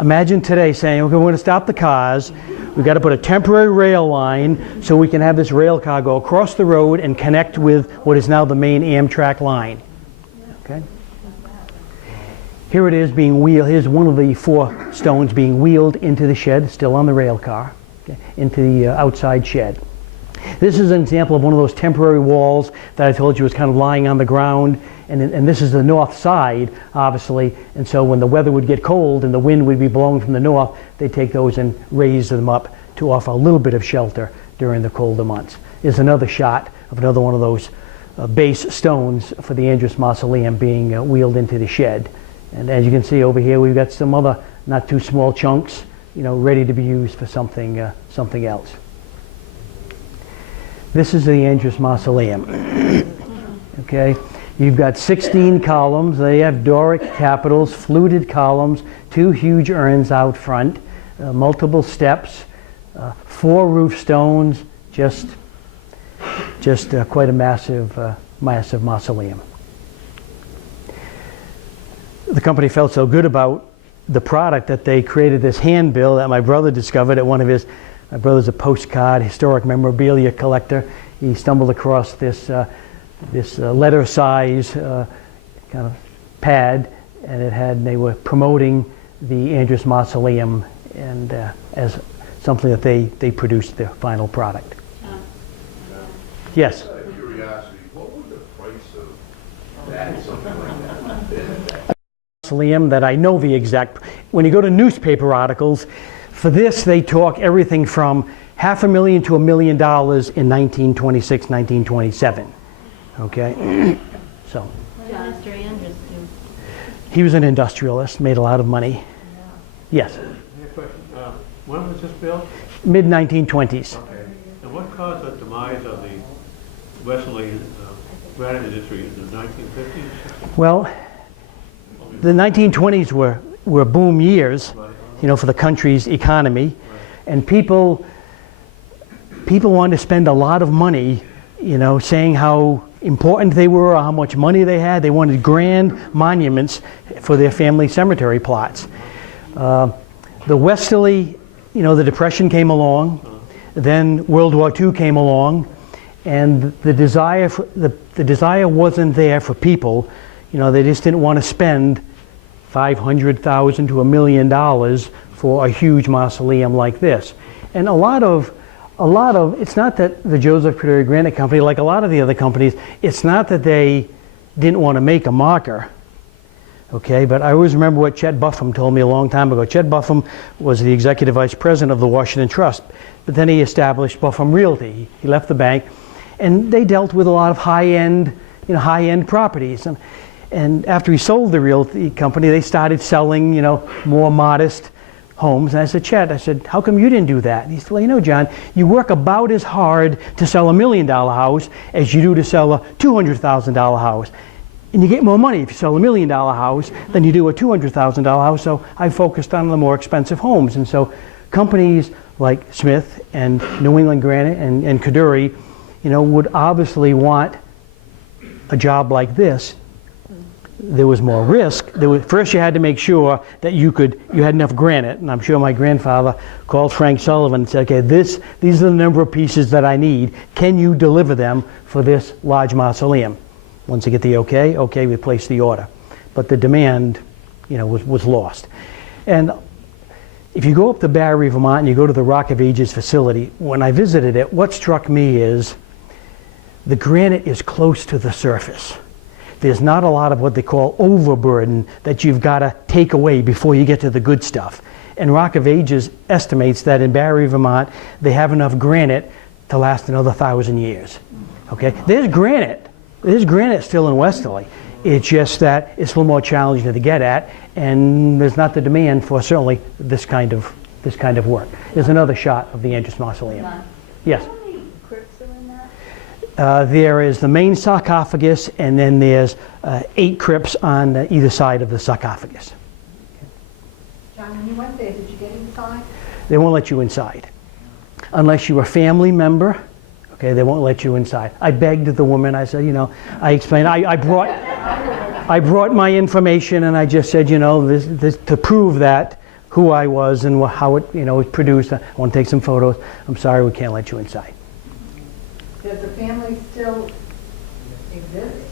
Imagine today saying, okay, we're going to stop the cars. We've got to put a temporary rail line so we can have this rail car go across the road and connect with what is now the main Amtrak line. Okay? Here it is being wheeled. Here's one of the 4 stones being wheeled into the shed, still on the rail car, okay, into the outside shed. This is an example of one of those temporary walls that I told you was kind of lying on the ground. And this is the north side, obviously, and so when the weather would get cold and the wind would be blowing from the north, they'd take those and raise them up to offer a little bit of shelter during the colder months. Here's another shot of another one of those base stones for the Andrus Mausoleum being wheeled into the shed. And as you can see over here, we've got some other not too small chunks, ready to be used for something else. This is the Andrus Mausoleum. Okay. You've got 16 columns. They have Doric capitals, fluted columns, 2 huge urns out front, multiple steps, 4 roof stones, just quite a massive mausoleum. The company felt so good about the product that they created this handbill that my brother discovered at my brother's a postcard, historic memorabilia collector. He stumbled across this letter size kind of pad, and they were promoting the Andrus Mausoleum and as something that they produced the final product. Yes? Out of curiosity, what would the price of that, something like that? Mausoleum that I know the exact, when you go to newspaper articles, for this they talk everything from $500,000 to $1 million in 1926, 1927. Okay, so. What did Mr. Andrus do? He was an industrialist, made a lot of money. Yes. I have a question. When was this built? Mid-1920s. Okay. And what caused the demise of the Wesley granite industry in the 1950s? Well, the 1920s were boom years, for the country's economy, and people wanted to spend a lot of money, saying how important they were or how much money they had. They wanted grand monuments for their family cemetery plots. The westerly, the Depression came along, then World War II came along, and the desire wasn't there for people. They just didn't want to spend $500,000 to $1 million for a huge mausoleum like this. And a lot of, it's not that the Joseph Coduri Granite Company, like a lot of the other companies, it's not that they didn't want to make a marker. Okay, but I always remember what Chet Buffum told me a long time ago. Chet Buffum was the executive vice president of the Washington Trust, but then he established Buffum Realty. He left the bank, and they dealt with a lot of high-end properties. And after he sold the realty company, they started selling, more modest homes. And I said, Chet, how come you didn't do that? And he said, well, John, you work about as hard to sell $1 million house as you do to sell a $200,000 house. And you get more money if you sell $1 million house than you do a $200,000 house. So I focused on the more expensive homes. And so companies like Smith and New England Granite and Coduri, would obviously want a job like this. There was more risk. First you had to make sure that you had enough granite. And I'm sure my grandfather called Frank Sullivan and said, okay, these are the number of pieces that I need. Can you deliver them for this large mausoleum? Once you get the okay, we place the order. But the demand, was lost. And if you go up to Barre, Vermont, and you go to the Rock of Ages facility, when I visited it, what struck me is the granite is close to the surface. There's not a lot of what they call overburden that you've got to take away before you get to the good stuff. And Rock of Ages estimates that in Barre, Vermont, they have enough granite to last another 1,000 years. Okay, there's granite. There's granite still in Westerly. It's just that it's a little more challenging to get at, and there's not the demand for certainly this kind of work. There's another shot of the Andrews Mausoleum. Yes. How many crypts are in that? There is the main sarcophagus, and then there's 8 crypts on either side of the sarcophagus. John, when you went there, did you get inside? They won't let you inside unless you're a family member. Okay, they won't let you inside. I begged the woman. I said, I explained. I brought my information, and I just said, this to prove that who I was and how it, was produced. I want to take some photos. I'm sorry, we can't let you inside. Does the family still exist?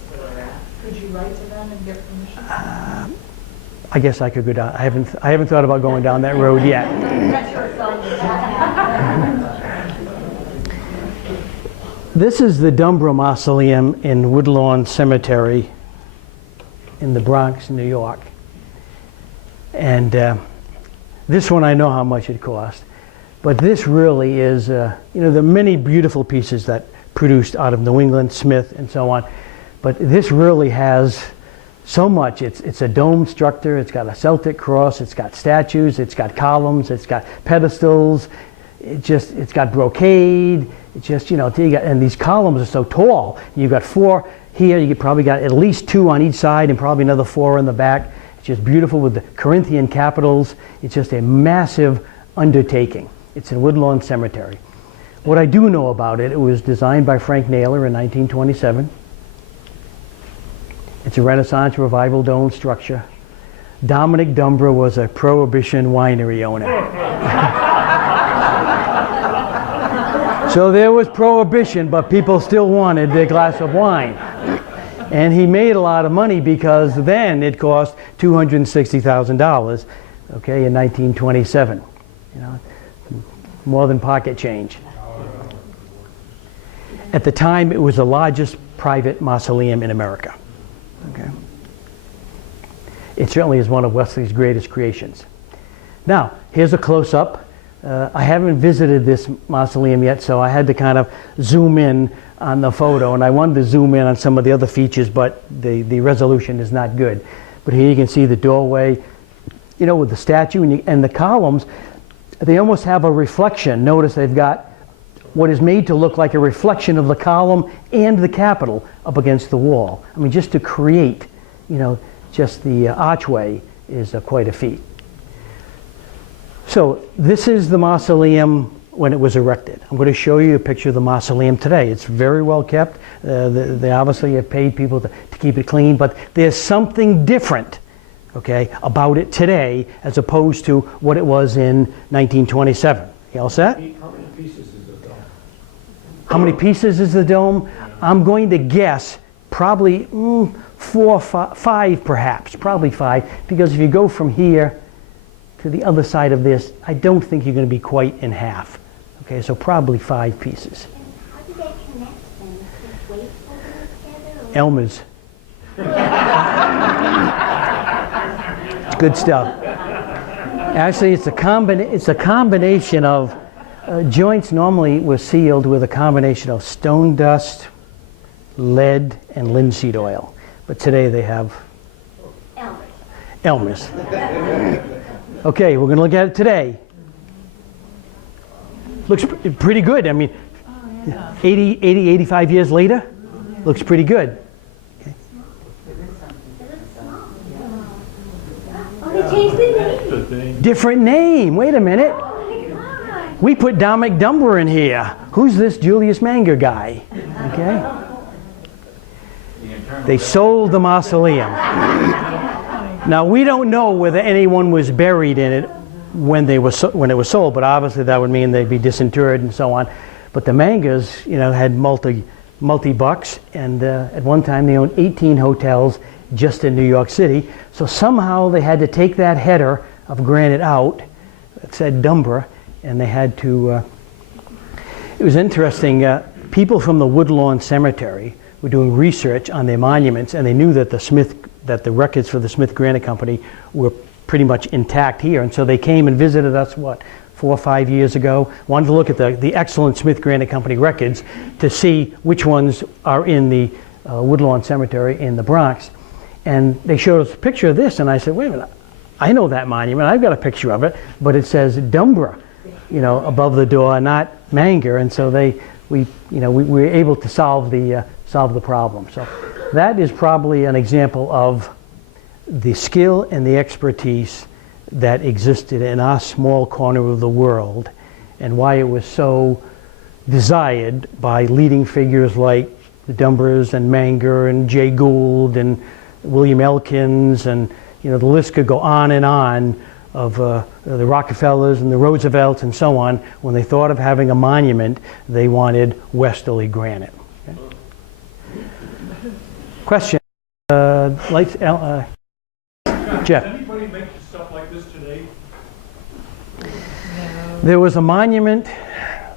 Could you write to them and get permission? I guess I could go down. I haven't thought about going down that road yet. This is the Dumbra Mausoleum in Woodlawn Cemetery in the Bronx, New York. And this one I know how much it cost. But this really is, there are many beautiful pieces that produced out of New England, Smith, and so on. But this really has so much. It's a dome structure. It's got a Celtic cross. It's got statues. It's got columns. It's got pedestals. It's got brocade. It's just, and these columns are so tall. You've got 4 here. You probably got at least 2 on each side and probably another 4 in the back. It's just beautiful with the Corinthian capitals. It's just a massive undertaking. It's in Woodlawn Cemetery. What I do know about it, it was designed by Frank Naylor in 1927. It's a Renaissance Revival dome structure. Dominic Dumbra was a Prohibition winery owner. So there was Prohibition, but people still wanted their glass of wine. And he made a lot of money because then it cost $260,000, okay, in 1927. More than pocket change. At the time, it was the largest private mausoleum in America. Okay. It certainly is one of Wesley's greatest creations. Now, here's a close-up. I haven't visited this mausoleum yet, so I had to kind of zoom in on the photo, and I wanted to zoom in on some of the other features, but the resolution is not good. But here you can see the doorway, with the statue and the columns. They almost have a reflection. Notice they've got what is made to look like a reflection of the column and the capital up against the wall. I mean, just to create, just the archway is quite a feat. So this is the mausoleum when it was erected. I'm going to show you a picture of the mausoleum today. It's very well kept. They obviously have paid people to keep it clean, but there's something different, okay, about it today as opposed to what it was in 1927. You all set? How many pieces is the dome? How many pieces is the dome? I'm going to guess probably 4, 5 perhaps, probably 5, because if you go from here to the other side of this, I don't think you're going to be quite in half. Okay, so probably 5 pieces. How do they connect them? Just wait together? Elmer's. Good stuff. Actually, it's a combination of joints normally were sealed with a combination of stone dust, lead, and linseed oil. But today they have Elmer's. Okay, we're going to look at it today. Looks pretty good. I mean, 85 years later, looks pretty good. Okay. Oh, they changed the name. Different name. Wait a minute. Oh my God. We put Dominic Dumber in here. Who's this Julius Manger guy? Okay. They sold the mausoleum. Now, we don't know whether anyone was buried in it when it was sold, but obviously that would mean they'd be disinterred and so on. But the Mangers, had multi-bucks, and at one time they owned 18 hotels just in New York City. So somehow they had to take that header of granite out that said Dumber, and they had to. It was interesting. People from the Woodlawn Cemetery were doing research on their monuments, and they knew that the records for the Smith Granite Company were pretty much intact here, and so they came and visited us 4 or 5 years ago. Wanted to look at the excellent Smith Granite Company records to see which ones are in the Woodlawn Cemetery in the Bronx, and they showed us a picture of this, and I said, wait a minute, I know that monument, I've got a picture of it, but it says Dumber, above the door, not Manger, and so we were able to solve the problem. So that is probably an example of the skill and the expertise that existed in our small corner of the world, and why it was so desired by leading figures like the Dumbers and Manger and Jay Gould and William Elkins, and the list could go on and on of the Rockefellers and the Roosevelts and so on. When they thought of having a monument, they wanted westerly granite. Okay. Question? Jeff. Does anybody make stuff like this today? There was a monument,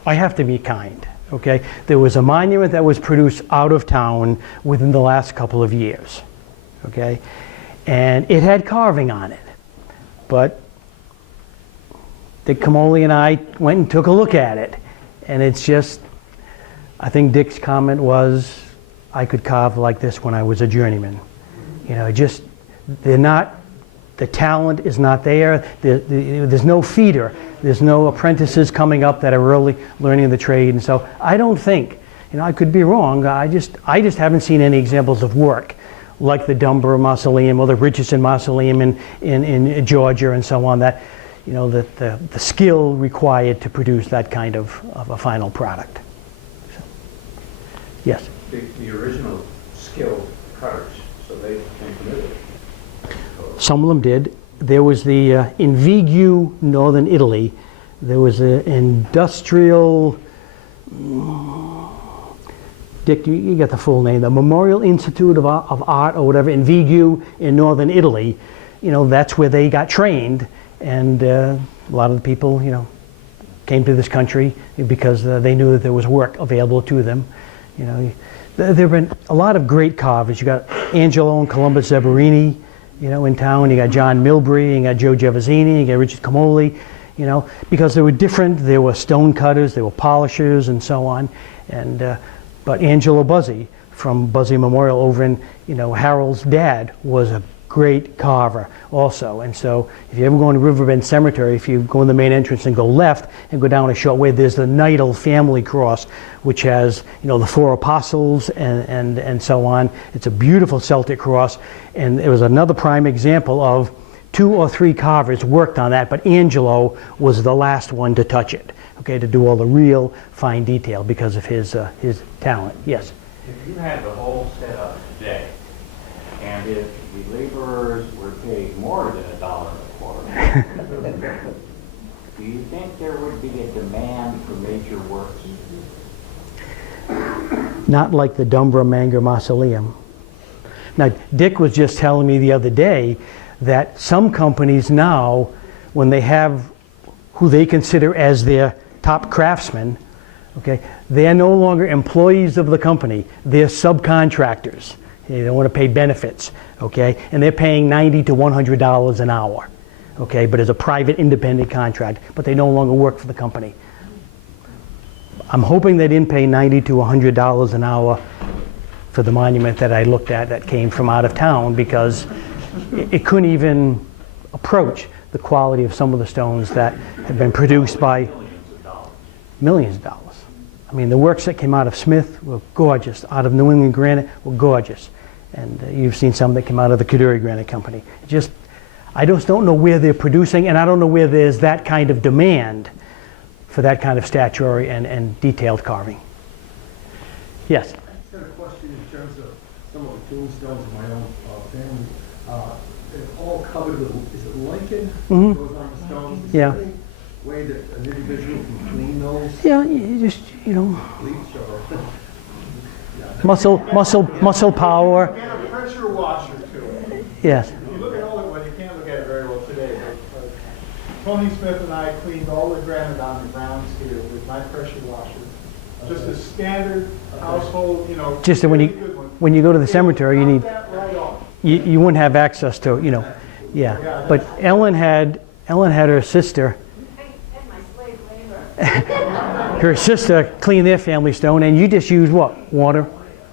I have to be kind, okay? There was a monument that was produced out of town within the last couple of years, okay? And it had carving on it, but Dick Camoli and I went and took a look at it, and it's just, I think Dick's comment was, I could carve like this when I was a journeyman. The talent is not there. There's no feeder. There's no apprentices coming up that are really learning the trade. And so I don't think, I could be wrong. I just haven't seen any examples of work like the Dumber Mausoleum or the Richardson Mausoleum in Georgia and so on, that, that the skill required to produce that kind of a final product. So, yes? The original skilled cutters, so they came from Italy. Some of them did. There was in Vigu, northern Italy, there was an industrial, Dick, you got the full name, the Memorial Institute of Art or whatever in Vigu in northern Italy. That's where they got trained, and a lot of the people, came to this country because they knew that there was work available to them. There have been a lot of great carvers. You got Angelo and Columbus Zeberini, in town. You got John Milbury, you got Joe Gevazzini, you got Richard Camoli, because they were different. There were stone cutters, there were polishers, and so on. And but Angelo Buzzi from Buzzi Memorial over in, Harold's dad was a great carver also. And so if you ever go into Riverbend Cemetery, if you go in the main entrance and go left and go down a short way, there's the Neidl family cross, which has, the 4 apostles and so on. It's a beautiful Celtic cross, and it was another prime example of 2 or 3 carvers worked on that, but Angelo was the last one to touch it. okay, to do all the real fine detail because of his talent. Yes? If you had the whole setup today, and if the laborers were paid more than $1.25, do you think there would be a demand for major works? Not like the Dumbra Manger Mausoleum. Now, Dick was just telling me the other day that some companies now, when they have who they consider as their top craftsmen, okay, they are no longer employees of the company. They're subcontractors. They don't want to pay benefits, okay? And they're paying $90 to $100 an hour, okay? But as a private independent contract, but they no longer work for the company. I'm hoping they didn't pay $90 to $100 an hour for the monument that I looked at that came from out of town, because it couldn't even approach the quality of some of the stones that have been produced by millions of dollars. I mean, the works that came out of Smith were gorgeous. Out of New England Granite were gorgeous. And you've seen some that came out of the Coduri Granite Company. Just, I just don't know where they're producing, and I don't know where there's that kind of demand for that kind of statuary and detailed carving. Yes? I got a question in terms of some of the tombstones in my own family. They're all covered with, is it lichen? Mm-hmm. Goes on the stones? Is Yeah. there any way that an individual can clean those? Yeah, you just, you know, Bleach or? muscle power. And a pressure washer to it. Yes. If you look at all of it, well, you can't look at it very well today, but Tony Smith and I cleaned all the granite on the grounds here with my pressure washer. Just a standard household, you know. Just that when you go to the cemetery, you need, you wouldn't have access to, you know, yeah. But Ellen had her sister, her sister clean their family stone, and you just use what? Water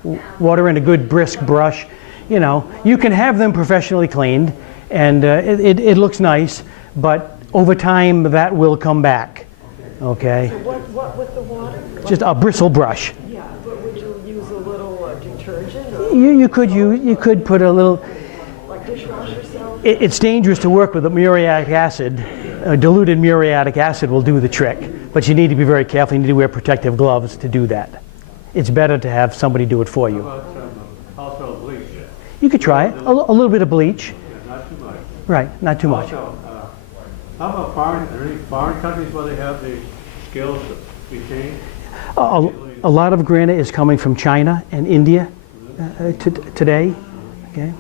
and a good brisk brush. You know, you can have them professionally cleaned, and it looks nice, but over time that will come back. Okay. So what with the water? Just a bristle brush. Yeah, but would you use a little detergent? Or You could put a little. like dishwasher soap? It's dangerous to work with muriatic acid. Diluted muriatic acid will do the trick, but you need to be very careful. You need to wear protective gloves to do that. It's better to have somebody do it for you. How about household bleach? You could try it. A little bit of bleach. Yeah, not too much. Right, not too much. Also, how about foreign, are there any foreign countries where they have the skills to be changed? A lot of granite is coming from China and India today. Okay,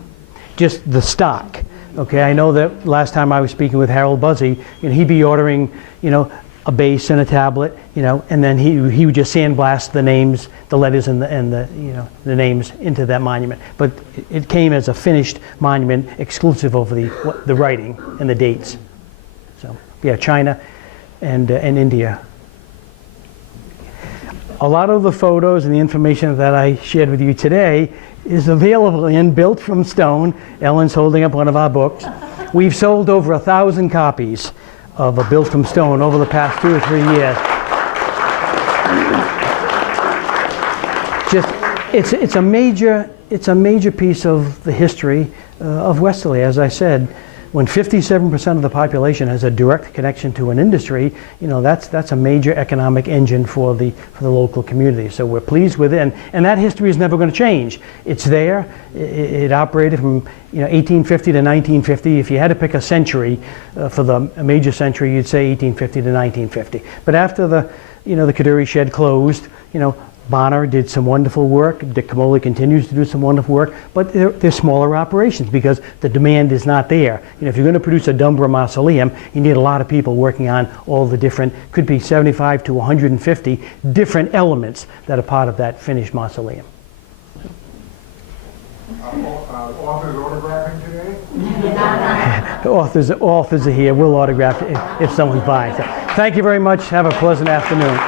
just the stock. Okay, I know that last time I was speaking with Harold Buzzy, you know, he'd be ordering, you know, a base and a tablet, you know, and then he would just sandblast the names, the letters, and the you know, the names into that monument. But it came as a finished monument, exclusive of the writing and the dates. So yeah, China and India. A lot of the photos and the information that I shared with you today is available in Built from Stone. Ellen's holding up one of our books. We've sold over 1,000 copies of a Built from Stone over the past 2 or 3 years. Just, it's a major piece of the history of Westerly. As I said, when 57% of the population has a direct connection to an industry, you know, that's a major economic engine for the local community. So we're pleased with it, and that history is never going to change. It's there. It operated from, you know, 1850 to 1950. If you had to pick a century for a major century, you'd say 1850 to 1950. But after the Coduri shed closed, you know, Bonner did some wonderful work. Dick Camoli continues to do some wonderful work, but they're smaller operations because the demand is not there. You know, if you're going to produce a Dumbra mausoleum, you need a lot of people working on all the different, could be 75 to 150 different elements that are part of that finished mausoleum. Authors autographing today? The authors are here. We'll autograph it if someone's buying. So, thank you very much. Have a pleasant afternoon.